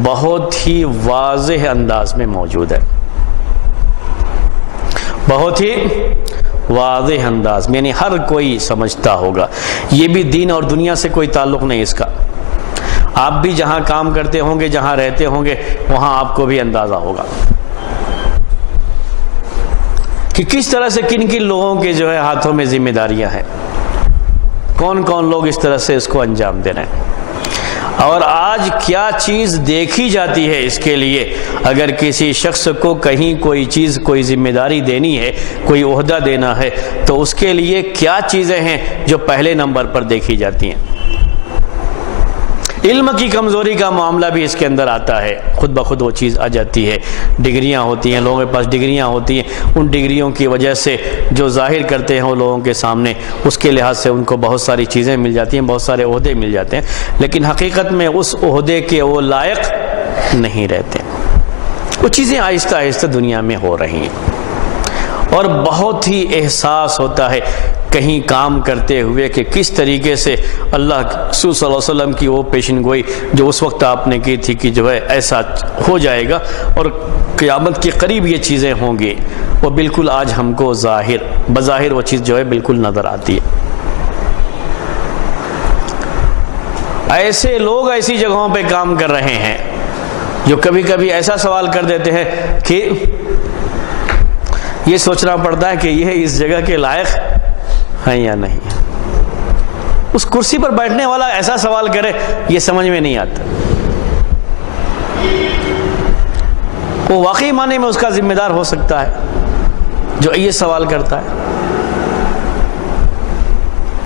بہت ہی واضح انداز میں موجود ہے، بہت ہی واضح انداز میں، یعنی ہر کوئی سمجھتا ہوگا۔ یہ بھی دین اور دنیا سے کوئی تعلق نہیں اس کا، آپ بھی جہاں کام کرتے ہوں گے، جہاں رہتے ہوں گے، وہاں آپ کو بھی اندازہ ہوگا کہ کس طرح سے کن کن لوگوں کے جو ہے ہاتھوں میں ذمہ داریاں ہیں، کون کون لوگ اس طرح سے اس کو انجام دے رہے ہیں، اور آج کیا چیز دیکھی جاتی ہے اس کے لیے۔ اگر کسی شخص کو کہیں کوئی چیز، کوئی ذمہ داری دینی ہے، کوئی عہدہ دینا ہے، تو اس کے لیے کیا چیزیں ہیں جو پہلے نمبر پر دیکھی جاتی ہیں؟ علم کی کمزوری کا معاملہ بھی اس کے اندر آتا ہے، خود بخود وہ چیز آ جاتی ہے۔ ڈگریاں ہوتی ہیں، لوگوں کے پاس ڈگریاں ہوتی ہیں، ان ڈگریوں کی وجہ سے جو ظاہر کرتے ہیں وہ لوگوں کے سامنے، اس کے لحاظ سے ان کو بہت ساری چیزیں مل جاتی ہیں، بہت سارے عہدے مل جاتے ہیں، لیکن حقیقت میں اس عہدے کے وہ لائق نہیں رہتے۔ وہ چیزیں آہستہ آہستہ دنیا میں ہو رہی ہیں، اور بہت ہی احساس ہوتا ہے کہیں کام کرتے ہوئے کہ کس طریقے سے اللہ رسول صلی اللہ علیہ وسلم کی وہ پیشن گوئی جو اس وقت آپ نے کی تھی کہ جو ہے ایسا ہو جائے گا اور قیامت کے قریب یہ چیزیں ہوں گی، وہ بالکل آج ہم کو بظاہر وہ چیز جو ہے بالکل نظر آتی ہے۔ ایسے لوگ ایسی جگہوں پہ کام کر رہے ہیں جو کبھی کبھی ایسا سوال کر دیتے ہیں کہ یہ سوچنا پڑتا ہے کہ یہ اس جگہ کے لائق ہیں یا نہیں۔ اس کرسی پر بیٹھنے والا ایسا سوال کرے، یہ سمجھ میں نہیں آتا۔ وہ واقعی معنی میں اس کا ذمہ دار ہو سکتا ہے جو یہ سوال کرتا ہے،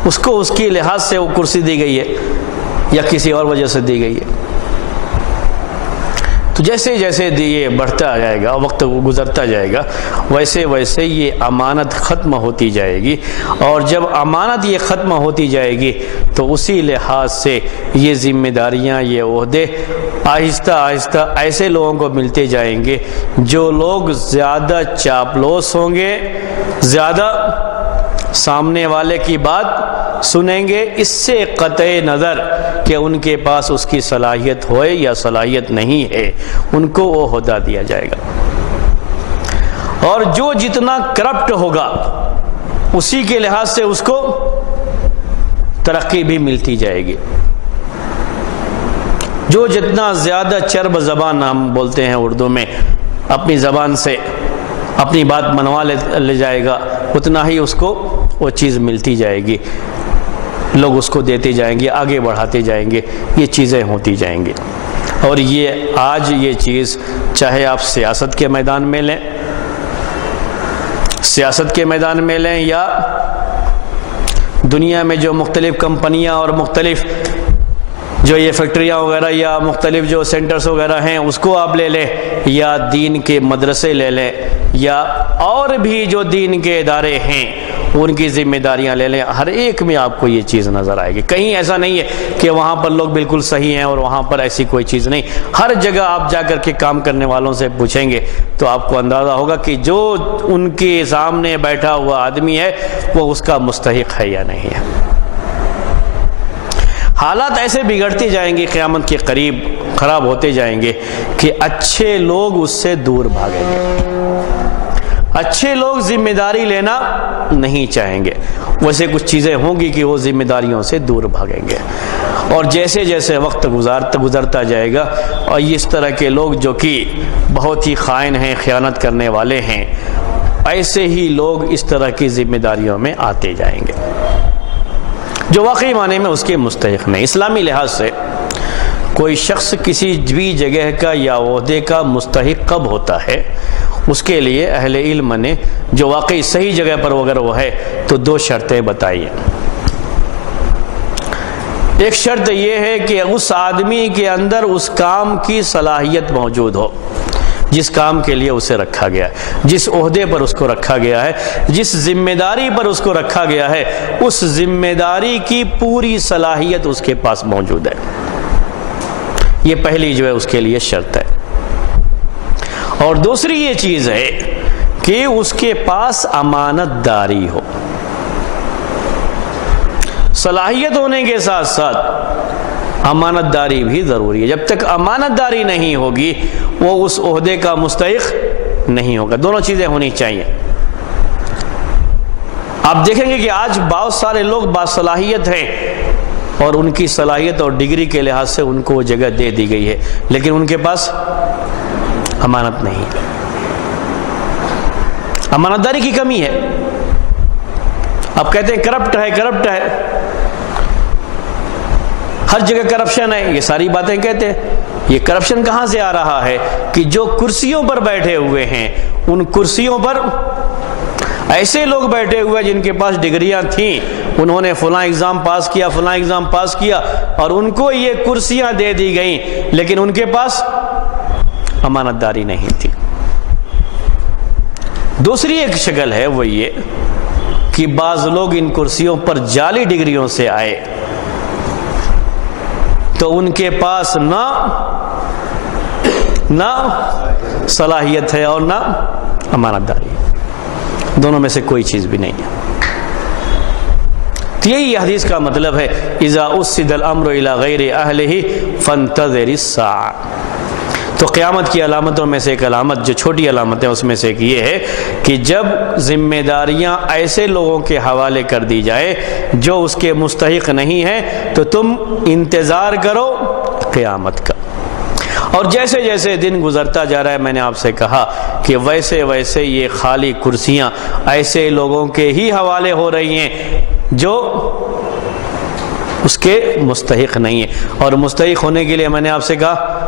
اس کو اس کی لحاظ سے وہ کرسی دی گئی ہے یا کسی اور وجہ سے دی گئی ہے۔ تو جیسے جیسے یہ بڑھتا جائے گا، وقت گزرتا جائے گا، ویسے ویسے یہ امانت ختم ہوتی جائے گی، اور جب امانت یہ ختم ہوتی جائے گی تو اسی لحاظ سے یہ ذمہ داریاں، یہ عہدے آہستہ آہستہ ایسے لوگوں کو ملتے جائیں گے جو لوگ زیادہ چاپلوس ہوں گے، زیادہ سامنے والے کی بات سنیں گے، اس سے قطع نظر کہ ان کے پاس اس کی صلاحیت ہوئے یا صلاحیت نہیں ہے، ان کو وہ عہدہ دیا جائے گا۔ اور جو جتنا کرپٹ ہوگا اسی کے لحاظ سے اس کو ترقی بھی ملتی جائے گی۔ جو جتنا زیادہ چرب زبان ہم بولتے ہیں اردو میں، اپنی زبان سے اپنی بات منوا لے جائے گا، اتنا ہی اس کو وہ چیز ملتی جائے گی، لوگ اس کو دیتے جائیں گے، آگے بڑھاتے جائیں گے، یہ چیزیں ہوتی جائیں گی۔ اور یہ آج یہ چیز چاہے آپ سیاست کے میدان میں لیں، یا دنیا میں جو مختلف کمپنیاں اور مختلف جو یہ فیکٹریاں وغیرہ یا مختلف جو سینٹرز وغیرہ ہیں اس کو آپ لے لیں، یا دین کے مدرسے لے لیں، یا اور بھی جو دین کے ادارے ہیں ان کی ذمہ داریاں لے لیں، ہر ایک میں آپ کو یہ چیز نظر آئے گی۔ کہیں ایسا نہیں ہے کہ وہاں پر لوگ بالکل صحیح ہیں اور وہاں پر ایسی کوئی چیز نہیں۔ ہر جگہ آپ جا کر کے کام کرنے والوں سے پوچھیں گے تو آپ کو اندازہ ہوگا کہ جو ان کے سامنے بیٹھا ہوا آدمی ہے وہ اس کا مستحق ہے یا نہیں ہے۔ حالات ایسے بگڑتے جائیں گے، قیامت کے قریب خراب ہوتے جائیں گے کہ اچھے لوگ اس سے دور بھاگیں گے، اچھے لوگ ذمہ داری لینا نہیں چاہیں گے، ویسے کچھ چیزیں ہوں گی کہ وہ ذمہ داریوں سے دور بھاگیں گے، اور جیسے جیسے وقت گزرتا جائے گا اور اس طرح کے لوگ جو کہ بہت ہی خائن ہیں، خیانت کرنے والے ہیں، ایسے ہی لوگ اس طرح کی ذمہ داریوں میں آتے جائیں گے جو واقعی معنی میں اس کے مستحق نہیں۔ اسلامی لحاظ سے کوئی شخص کسی بھی جگہ کا یا عہدے کا مستحق کب ہوتا ہے، اس کے لیے اہل علم نے جو واقعی صحیح جگہ پر اگر وہ ہے تو 2 شرطیں بتائی ہیں۔ ایک شرط یہ ہے کہ اس آدمی کے اندر اس کام کی صلاحیت موجود ہو جس کام کے لیے اسے رکھا گیا ہے، جس عہدے پر اس کو رکھا گیا ہے، جس ذمہ داری پر اس کو رکھا گیا ہے، اس ذمہ داری کی پوری صلاحیت اس کے پاس موجود ہے۔ یہ پہلی جو ہے اس کے لیے شرط ہے۔ اور دوسری یہ چیز ہے کہ اس کے پاس امانت داری ہو۔ صلاحیت ہونے کے ساتھ ساتھ امانت داری بھی ضروری ہے۔ جب تک امانت داری نہیں ہوگی وہ اس عہدے کا مستحق نہیں ہوگا۔ دونوں چیزیں ہونی چاہیے۔ آپ دیکھیں گے کہ آج بہت سارے لوگ باصلاحیت ہیں اور ان کی صلاحیت اور ڈگری کے لحاظ سے ان کو وہ جگہ دے دی گئی ہے، لیکن ان کے پاس امانت نہیں ہے، امانت داری کی کمی ہے۔ آپ کہتے ہیں کرپٹ ہے، ہر جگہ کرپشن ہے، یہ ساری باتیں کہتے ہیں۔ یہ کرپشن کہاں سے آ رہا ہے کہ جو کرسیوں پر بیٹھے ہوئے ہیں ان کرسیوں پر ایسے لوگ بیٹھے ہوئے جن کے پاس ڈگریاں تھیں، انہوں نے فلاں ایگزام پاس کیا اور ان کو یہ کرسیاں دے دی گئیں، لیکن ان کے پاس امانت داری نہیں تھی۔ دوسری ایک شکل ہے وہ یہ کہ بعض لوگ ان کرسیوں پر جعلی ڈگریوں سے آئے تو ان کے پاس نہ صلاحیت ہے اور نہ امانت داری ہے، دونوں میں سے کوئی چیز بھی نہیں ہے۔ تو یہی حدیث کا مطلب ہے اذا اسد الامر الى غیر اہلہ فانتظر الساعہ۔ تو قیامت کی علامتوں میں سے ایک علامت جو چھوٹی علامت ہے اس میں سے ایک یہ ہے کہ جب ذمہ داریاں ایسے لوگوں کے حوالے کر دی جائے جو اس کے مستحق نہیں ہیں تو تم انتظار کرو قیامت کا۔ اور جیسے جیسے دن گزرتا جا رہا ہے، میں نے آپ سے کہا کہ ویسے ویسے یہ خالی کرسیاں ایسے لوگوں کے ہی حوالے ہو رہی ہیں جو اس کے مستحق نہیں ہیں۔ اور مستحق ہونے کے لیے میں نے آپ سے کہا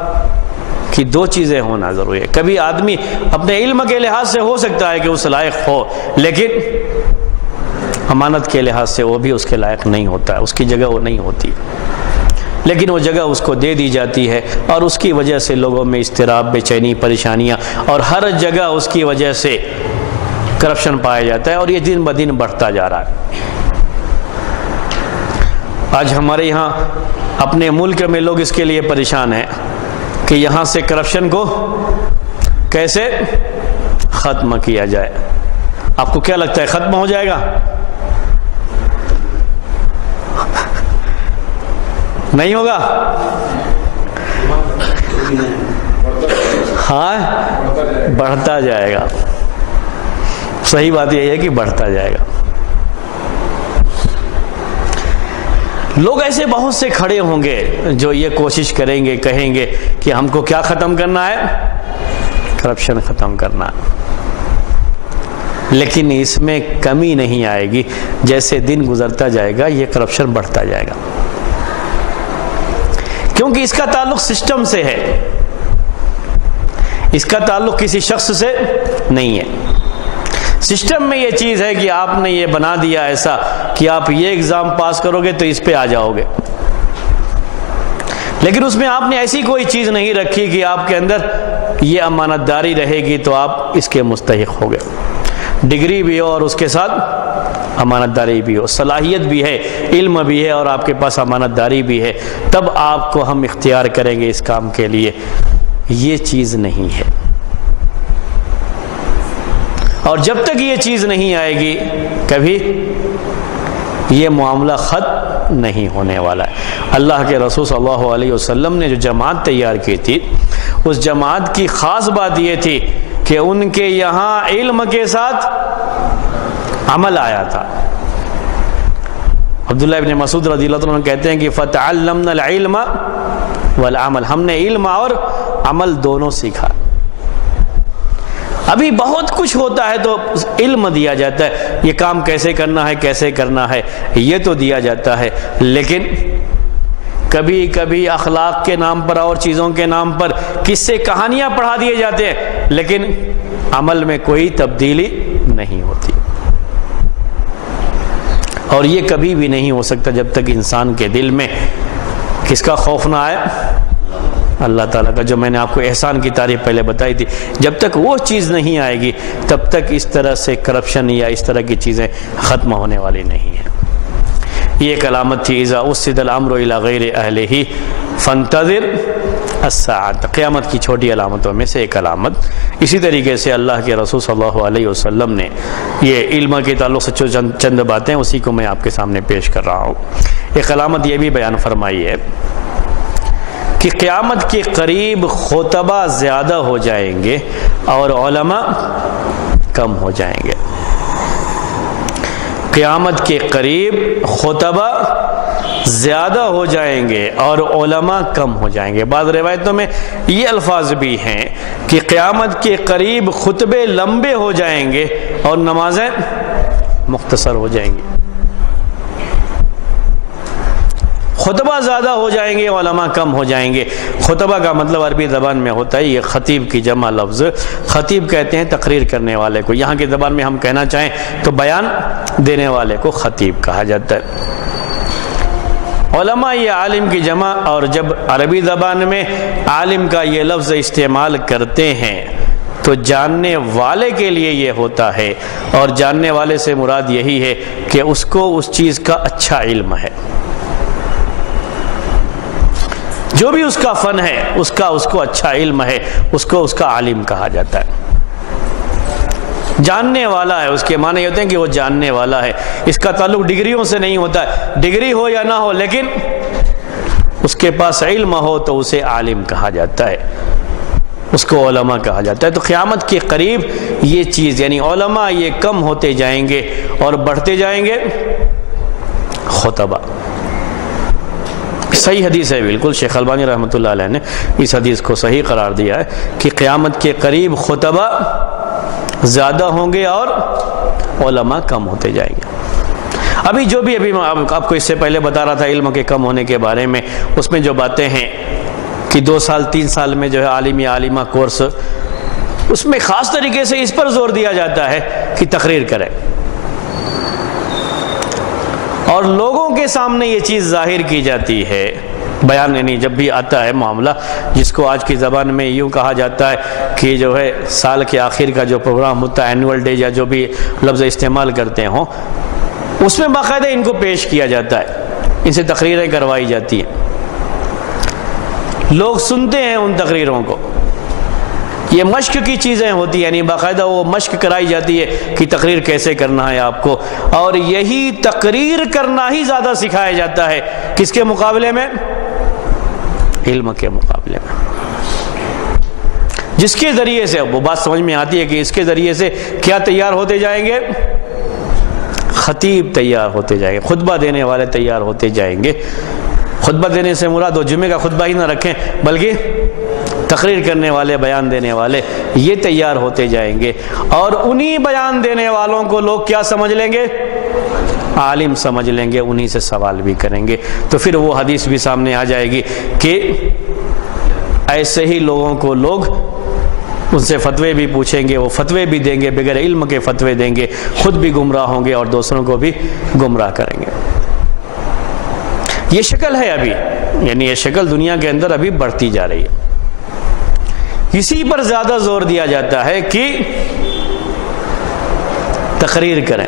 کہ 2 چیزیں ہونا ضروری ہے۔ کبھی آدمی اپنے علم کے لحاظ سے ہو سکتا ہے کہ اس لائق ہو، لیکن امانت کے لحاظ سے وہ بھی اس کے لائق نہیں ہوتا ہے، اس کی جگہ وہ نہیں ہوتی، لیکن وہ جگہ اس کو دے دی جاتی ہے اور اس کی وجہ سے لوگوں میں اضطراب، بے چینی، پریشانیاں اور ہر جگہ اس کی وجہ سے کرپشن پایا جاتا ہے اور یہ دن بدن بڑھتا جا رہا ہے۔ آج ہمارے یہاں اپنے ملک میں لوگ اس کے لیے پریشان ہیں کہ یہاں سے کرپشن کو کیسے ختم کیا جائے۔ آپ کو کیا لگتا ہے ختم ہو جائے گا؟ نہیں ہوگا؟ ہاں، بڑھتا جائے گا۔ صحیح بات یہ ہے کہ بڑھتا جائے گا۔ لوگ ایسے بہت سے کھڑے ہوں گے جو یہ کوشش کریں گے، کہیں گے کہ ہم کو کیا ختم کرنا ہے؟ کرپشن ختم کرنا ہے۔ لیکن اس میں کمی نہیں آئے گی، جیسے دن گزرتا جائے گا یہ کرپشن بڑھتا جائے گا، کیونکہ اس کا تعلق سسٹم سے ہے، اس کا تعلق کسی شخص سے نہیں ہے۔ سسٹم میں یہ چیز ہے کہ آپ نے یہ بنا دیا ایسا کہ آپ یہ ایگزام پاس کرو گے تو اس پہ آ جاؤ گے، لیکن اس میں آپ نے ایسی کوئی چیز نہیں رکھی کہ آپ کے اندر یہ امانت داری رہے گی تو آپ اس کے مستحق ہو گئے۔ ڈگری بھی ہو اور اس کے ساتھ امانت داری بھی ہو، صلاحیت بھی ہے، علم بھی ہے اور آپ کے پاس امانت داری بھی ہے، تب آپ کو ہم اختیار کریں گے اس کام کے لیے۔ یہ چیز نہیں ہے، اور جب تک یہ چیز نہیں آئے گی کبھی یہ معاملہ ختم نہیں ہونے والا ہے۔ اللہ کے رسول صلی اللہ علیہ وسلم نے جو جماعت تیار کی تھی اس جماعت کی خاص بات یہ تھی کہ ان کے یہاں علم کے ساتھ عمل آیا تھا۔ عبداللہ ابن مسعود رضی اللہ عنہ کہتے ہیں کہ فَتَعَلَّمْنَا الْعِلْمَ وَالْعَمَلَ، ہم نے علم اور عمل دونوں سیکھا۔ ابھی بہت کچھ ہوتا ہے تو علم دیا جاتا ہے، یہ کام کیسے کرنا ہے، کیسے کرنا ہے، یہ تو دیا جاتا ہے، لیکن کبھی کبھی اخلاق کے نام پر اور چیزوں کے نام پر قصے کہانیاں پڑھا دیے جاتے ہیں، لیکن عمل میں کوئی تبدیلی نہیں ہوتی، اور یہ کبھی بھی نہیں ہو سکتا جب تک انسان کے دل میں کس کا خوف نہ آئے؟ اللہ تعالیٰ کا۔ جو میں نے آپ کو احسان کی تعریف پہلے بتائی تھی، جب تک وہ چیز نہیں آئے گی تب تک اس طرح سے کرپشن یا اس طرح کی چیزیں ختم ہونے والی نہیں ہیں۔ یہ ایک علامت تھی، اذا اسد الامر الی غیر اہلہ فانتظر الساعۃ، قیامت کی چھوٹی علامتوں میں سے ایک علامت۔ اسی طریقے سے اللہ کے رسول صلی اللہ علیہ وسلم نے یہ علم کے تعلق سے چند باتیں اسی کو میں آپ کے سامنے پیش کر رہا ہوں۔ ایک علامت یہ بھی بیان فرمائی ہے کہ قیامت کے قریب خطبہ زیادہ ہو جائیں گے اور علماء کم ہو جائیں گے۔ قیامت کے قریب خطبہ زیادہ ہو جائیں گے اور علماء کم ہو جائیں گے۔ بعض روایتوں میں یہ الفاظ بھی ہیں کہ قیامت کے قریب خطبے لمبے ہو جائیں گے اور نمازیں مختصر ہو جائیں گی۔ خطبہ زیادہ ہو جائیں گے، علماء کم ہو جائیں گے۔ خطبہ کا مطلب عربی زبان میں ہوتا ہے، یہ خطیب کی جمع لفظ، خطیب کہتے ہیں تقریر کرنے والے کو، یہاں کی زبان میں ہم کہنا چاہیں تو بیان دینے والے کو خطیب کہا جاتا ہے۔ علماء یہ عالم کی جمع، اور جب عربی زبان میں عالم کا یہ لفظ استعمال کرتے ہیں تو جاننے والے کے لیے یہ ہوتا ہے، اور جاننے والے سے مراد یہی ہے کہ اس کو اس چیز کا اچھا علم ہے، جو بھی اس کا فن ہے اس کو اچھا علم ہے، اس کو اس کا عالم کہا جاتا ہے۔ جاننے والا ہے، اس کے معنی یہ ہوتے ہیں کہ وہ جاننے والا ہے۔ اس کا تعلق ڈگریوں سے نہیں ہوتا ہے، ڈگری ہو یا نہ ہو لیکن اس کے پاس علم ہو تو اسے عالم کہا جاتا ہے، اس کو علماء کہا جاتا ہے۔ تو قیامت کے قریب یہ چیز یعنی علماء یہ کم ہوتے جائیں گے اور بڑھتے جائیں گے خطبہ۔ صحیح حدیث ہے بالکل، شیخ البانی رحمۃ اللہ علیہ نے اس حدیث کو صحیح قرار دیا ہے کہ قیامت کے قریب خطبہ زیادہ ہوں گے اور علماء کم ہوتے جائیں گے۔ ابھی میں آپ کو اس سے پہلے بتا رہا تھا علم کے کم ہونے کے بارے میں، اس میں جو باتیں ہیں کہ 2 سال 3 سال میں جو ہے عالم یا عالمہ کورس، اس میں خاص طریقے سے اس پر زور دیا جاتا ہے کہ تقریر کریں، اور لوگوں کے سامنے یہ چیز ظاہر کی جاتی ہے، بیان یعنی جب بھی آتا ہے معاملہ جس کو آج کی زبان میں یوں کہا جاتا ہے کہ جو ہے سال کے آخر کا جو پروگرام ہوتا ہے اینول ڈے یا جو بھی لفظ استعمال کرتے ہوں، اس میں باقاعدہ ان کو پیش کیا جاتا ہے، ان سے تقریریں کروائی جاتی ہیں، لوگ سنتے ہیں ان تقریروں کو۔ یہ مشق کی چیزیں ہوتی ہیں، یعنی باقاعدہ وہ مشق کرائی جاتی ہے کہ تقریر کیسے کرنا ہے آپ کو، اور یہی تقریر کرنا ہی زیادہ سکھایا جاتا ہے کس کے مقابلے میں؟ علم کے مقابلے میں، جس کے ذریعے سے وہ بات سمجھ میں آتی ہے کہ اس کے ذریعے سے کیا تیار ہوتے جائیں گے؟ خطیب تیار ہوتے جائیں گے، خطبہ دینے والے تیار ہوتے جائیں گے۔ خطبہ دینے سے مراد وہ جمعے کا خطبہ ہی نہ رکھیں بلکہ تقریر کرنے والے، بیان دینے والے، یہ تیار ہوتے جائیں گے، اور انہی بیان دینے والوں کو لوگ کیا سمجھ لیں گے؟ عالم سمجھ لیں گے، انہی سے سوال بھی کریں گے۔ تو پھر وہ حدیث بھی سامنے آ جائے گی کہ ایسے ہی لوگوں کو لوگ ان سے فتوے بھی پوچھیں گے، وہ فتوے بھی دیں گے، بغیر علم کے فتوے دیں گے، خود بھی گمراہ ہوں گے اور دوسروں کو بھی گمراہ کریں گے۔ یہ شکل ہے ابھی، یعنی یہ شکل دنیا کے اندر ابھی بڑھتی جا رہی ہے۔ اسی پر زیادہ زور دیا جاتا ہے کہ تقریر کریں۔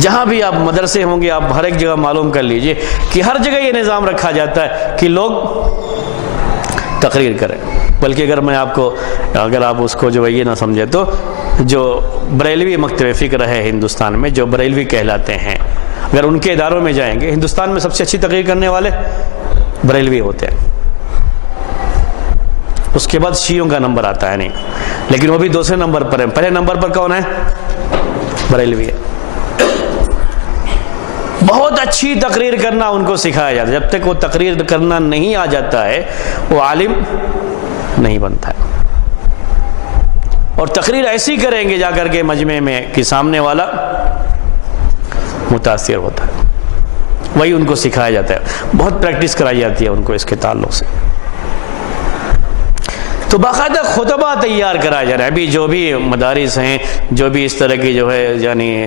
جہاں بھی آپ مدرسے ہوں گے، آپ ہر ایک جگہ معلوم کر لیجئے کہ ہر جگہ یہ نظام رکھا جاتا ہے کہ لوگ تقریر کریں۔ بلکہ اگر میں آپ کو، اگر آپ اس کو جو ہے یہ نہ سمجھے تو جو بریلوی مکتب فکر ہے ہندوستان میں، جو بریلوی کہلاتے ہیں، اگر ان کے اداروں میں جائیں گے، ہندوستان میں سب سے اچھی تقریر کرنے والے بریلوی ہوتے ہیں۔ اس کے بعد شیعوں کا نمبر آتا ہے نہیں، لیکن وہ بھی دوسرے نمبر پر ہے. پہلے نمبر پر کون ہے؟ بریلوی ہے. بہت اچھی تقریر کرنا ان کو سکھایا جاتا ہے. جب تک وہ تقریر کرنا نہیں آ جاتا ہے وہ عالم نہیں بنتا ہے. اور تقریر ایسی کریں گے جا کر کے مجمع میں کہ سامنے والا متاثر ہوتا ہے. وہی ان کو سکھایا جاتا ہے. بہت پریکٹس کرائی جاتی ہے ان کو اس کے تعلق سے. تو باقاعدہ خطبہ تیار کرایا جا رہا ہے. ابھی جو بھی مدارس ہیں، جو بھی اس طرح کی جو ہے یعنی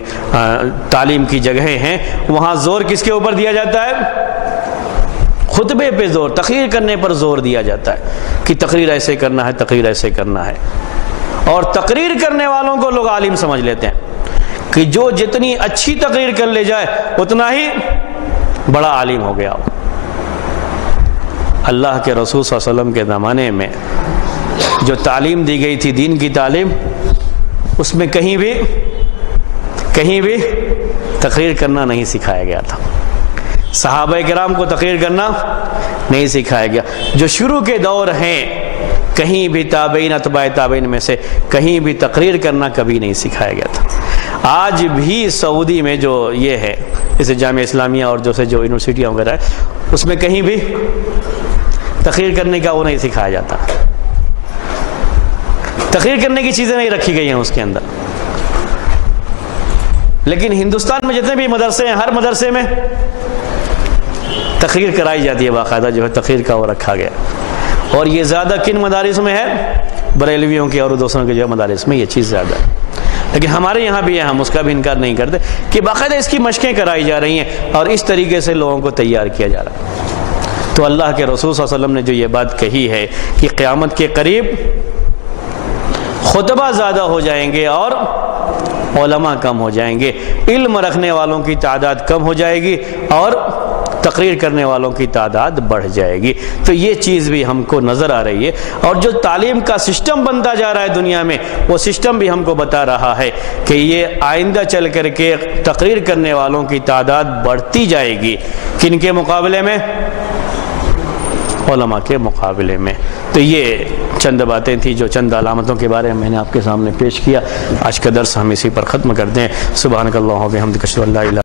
تعلیم کی جگہیں ہیں، وہاں زور کس کے اوپر دیا جاتا ہے؟ خطبے پہ زور، تقریر کرنے پر زور دیا جاتا ہے کہ تقریر ایسے کرنا ہے، تقریر ایسے کرنا ہے. اور تقریر کرنے والوں کو لوگ عالم سمجھ لیتے ہیں کہ جو جتنی اچھی تقریر کر لے جائے اتنا ہی بڑا عالم ہو گیا. اللہ کے رسول صلی اللہ علیہ وسلم کے زمانے میں جو تعلیم دی گئی تھی، دین کی تعلیم، اس میں کہیں بھی تقریر کرنا نہیں سکھایا گیا تھا. صحابہ کرام کو تقریر کرنا نہیں سکھایا گیا. جو شروع کے دور ہیں کہیں بھی تابعین اتباع تابعین میں سے کہیں بھی تقریر کرنا کبھی نہیں سکھایا گیا تھا. آج بھی سعودی میں جو یہ ہے، جیسے جامعہ اسلامیہ اور جو یونیورسٹیاں وغیرہ ہے، اس میں کہیں بھی تقریر کرنے کا وہ نہیں سکھایا جاتا. تقریر کرنے کی چیزیں نہیں رکھی گئی ہیں اس کے اندر. لیکن ہندوستان میں جتنے بھی مدرسے ہیں، ہر مدرسے میں تقریر کرائی جاتی ہے. باقاعدہ جو ہے تقریر کا وہ رکھا گیا. اور یہ زیادہ کن مدارس میں ہے؟ بریلویوں کے اور دوسروں کے جو مدارس میں یہ چیز زیادہ ہے. لیکن ہمارے یہاں بھی ہے، ہم اس کا بھی انکار نہیں کرتے کہ باقاعدہ اس کی مشقیں کرائی جا رہی ہیں اور اس طریقے سے لوگوں کو تیار کیا جا رہا ہے. تو اللہ کے رسول صلی اللہ علیہ وسلم نے جو یہ بات کہی ہے کہ قیامت کے قریب خطبہ زیادہ ہو جائیں گے اور علماء کم ہو جائیں گے، علم رکھنے والوں کی تعداد کم ہو جائے گی اور تقریر کرنے والوں کی تعداد بڑھ جائے گی. تو یہ چیز بھی ہم کو نظر آ رہی ہے. اور جو تعلیم کا سسٹم بنتا جا رہا ہے دنیا میں، وہ سسٹم بھی ہم کو بتا رہا ہے کہ یہ آئندہ چل کر کے تقریر کرنے والوں کی تعداد بڑھتی جائے گی. کن کے مقابلے میں؟ علماء کے مقابلے میں. تو یہ چند باتیں تھیں جو چند علامتوں کے بارے میں میں نے آپ کے سامنے پیش کیا. آج کا درس ہم اسی پر ختم کرتے ہیں. سبحانک اللہم و بحمدک اشہد ان لا الہ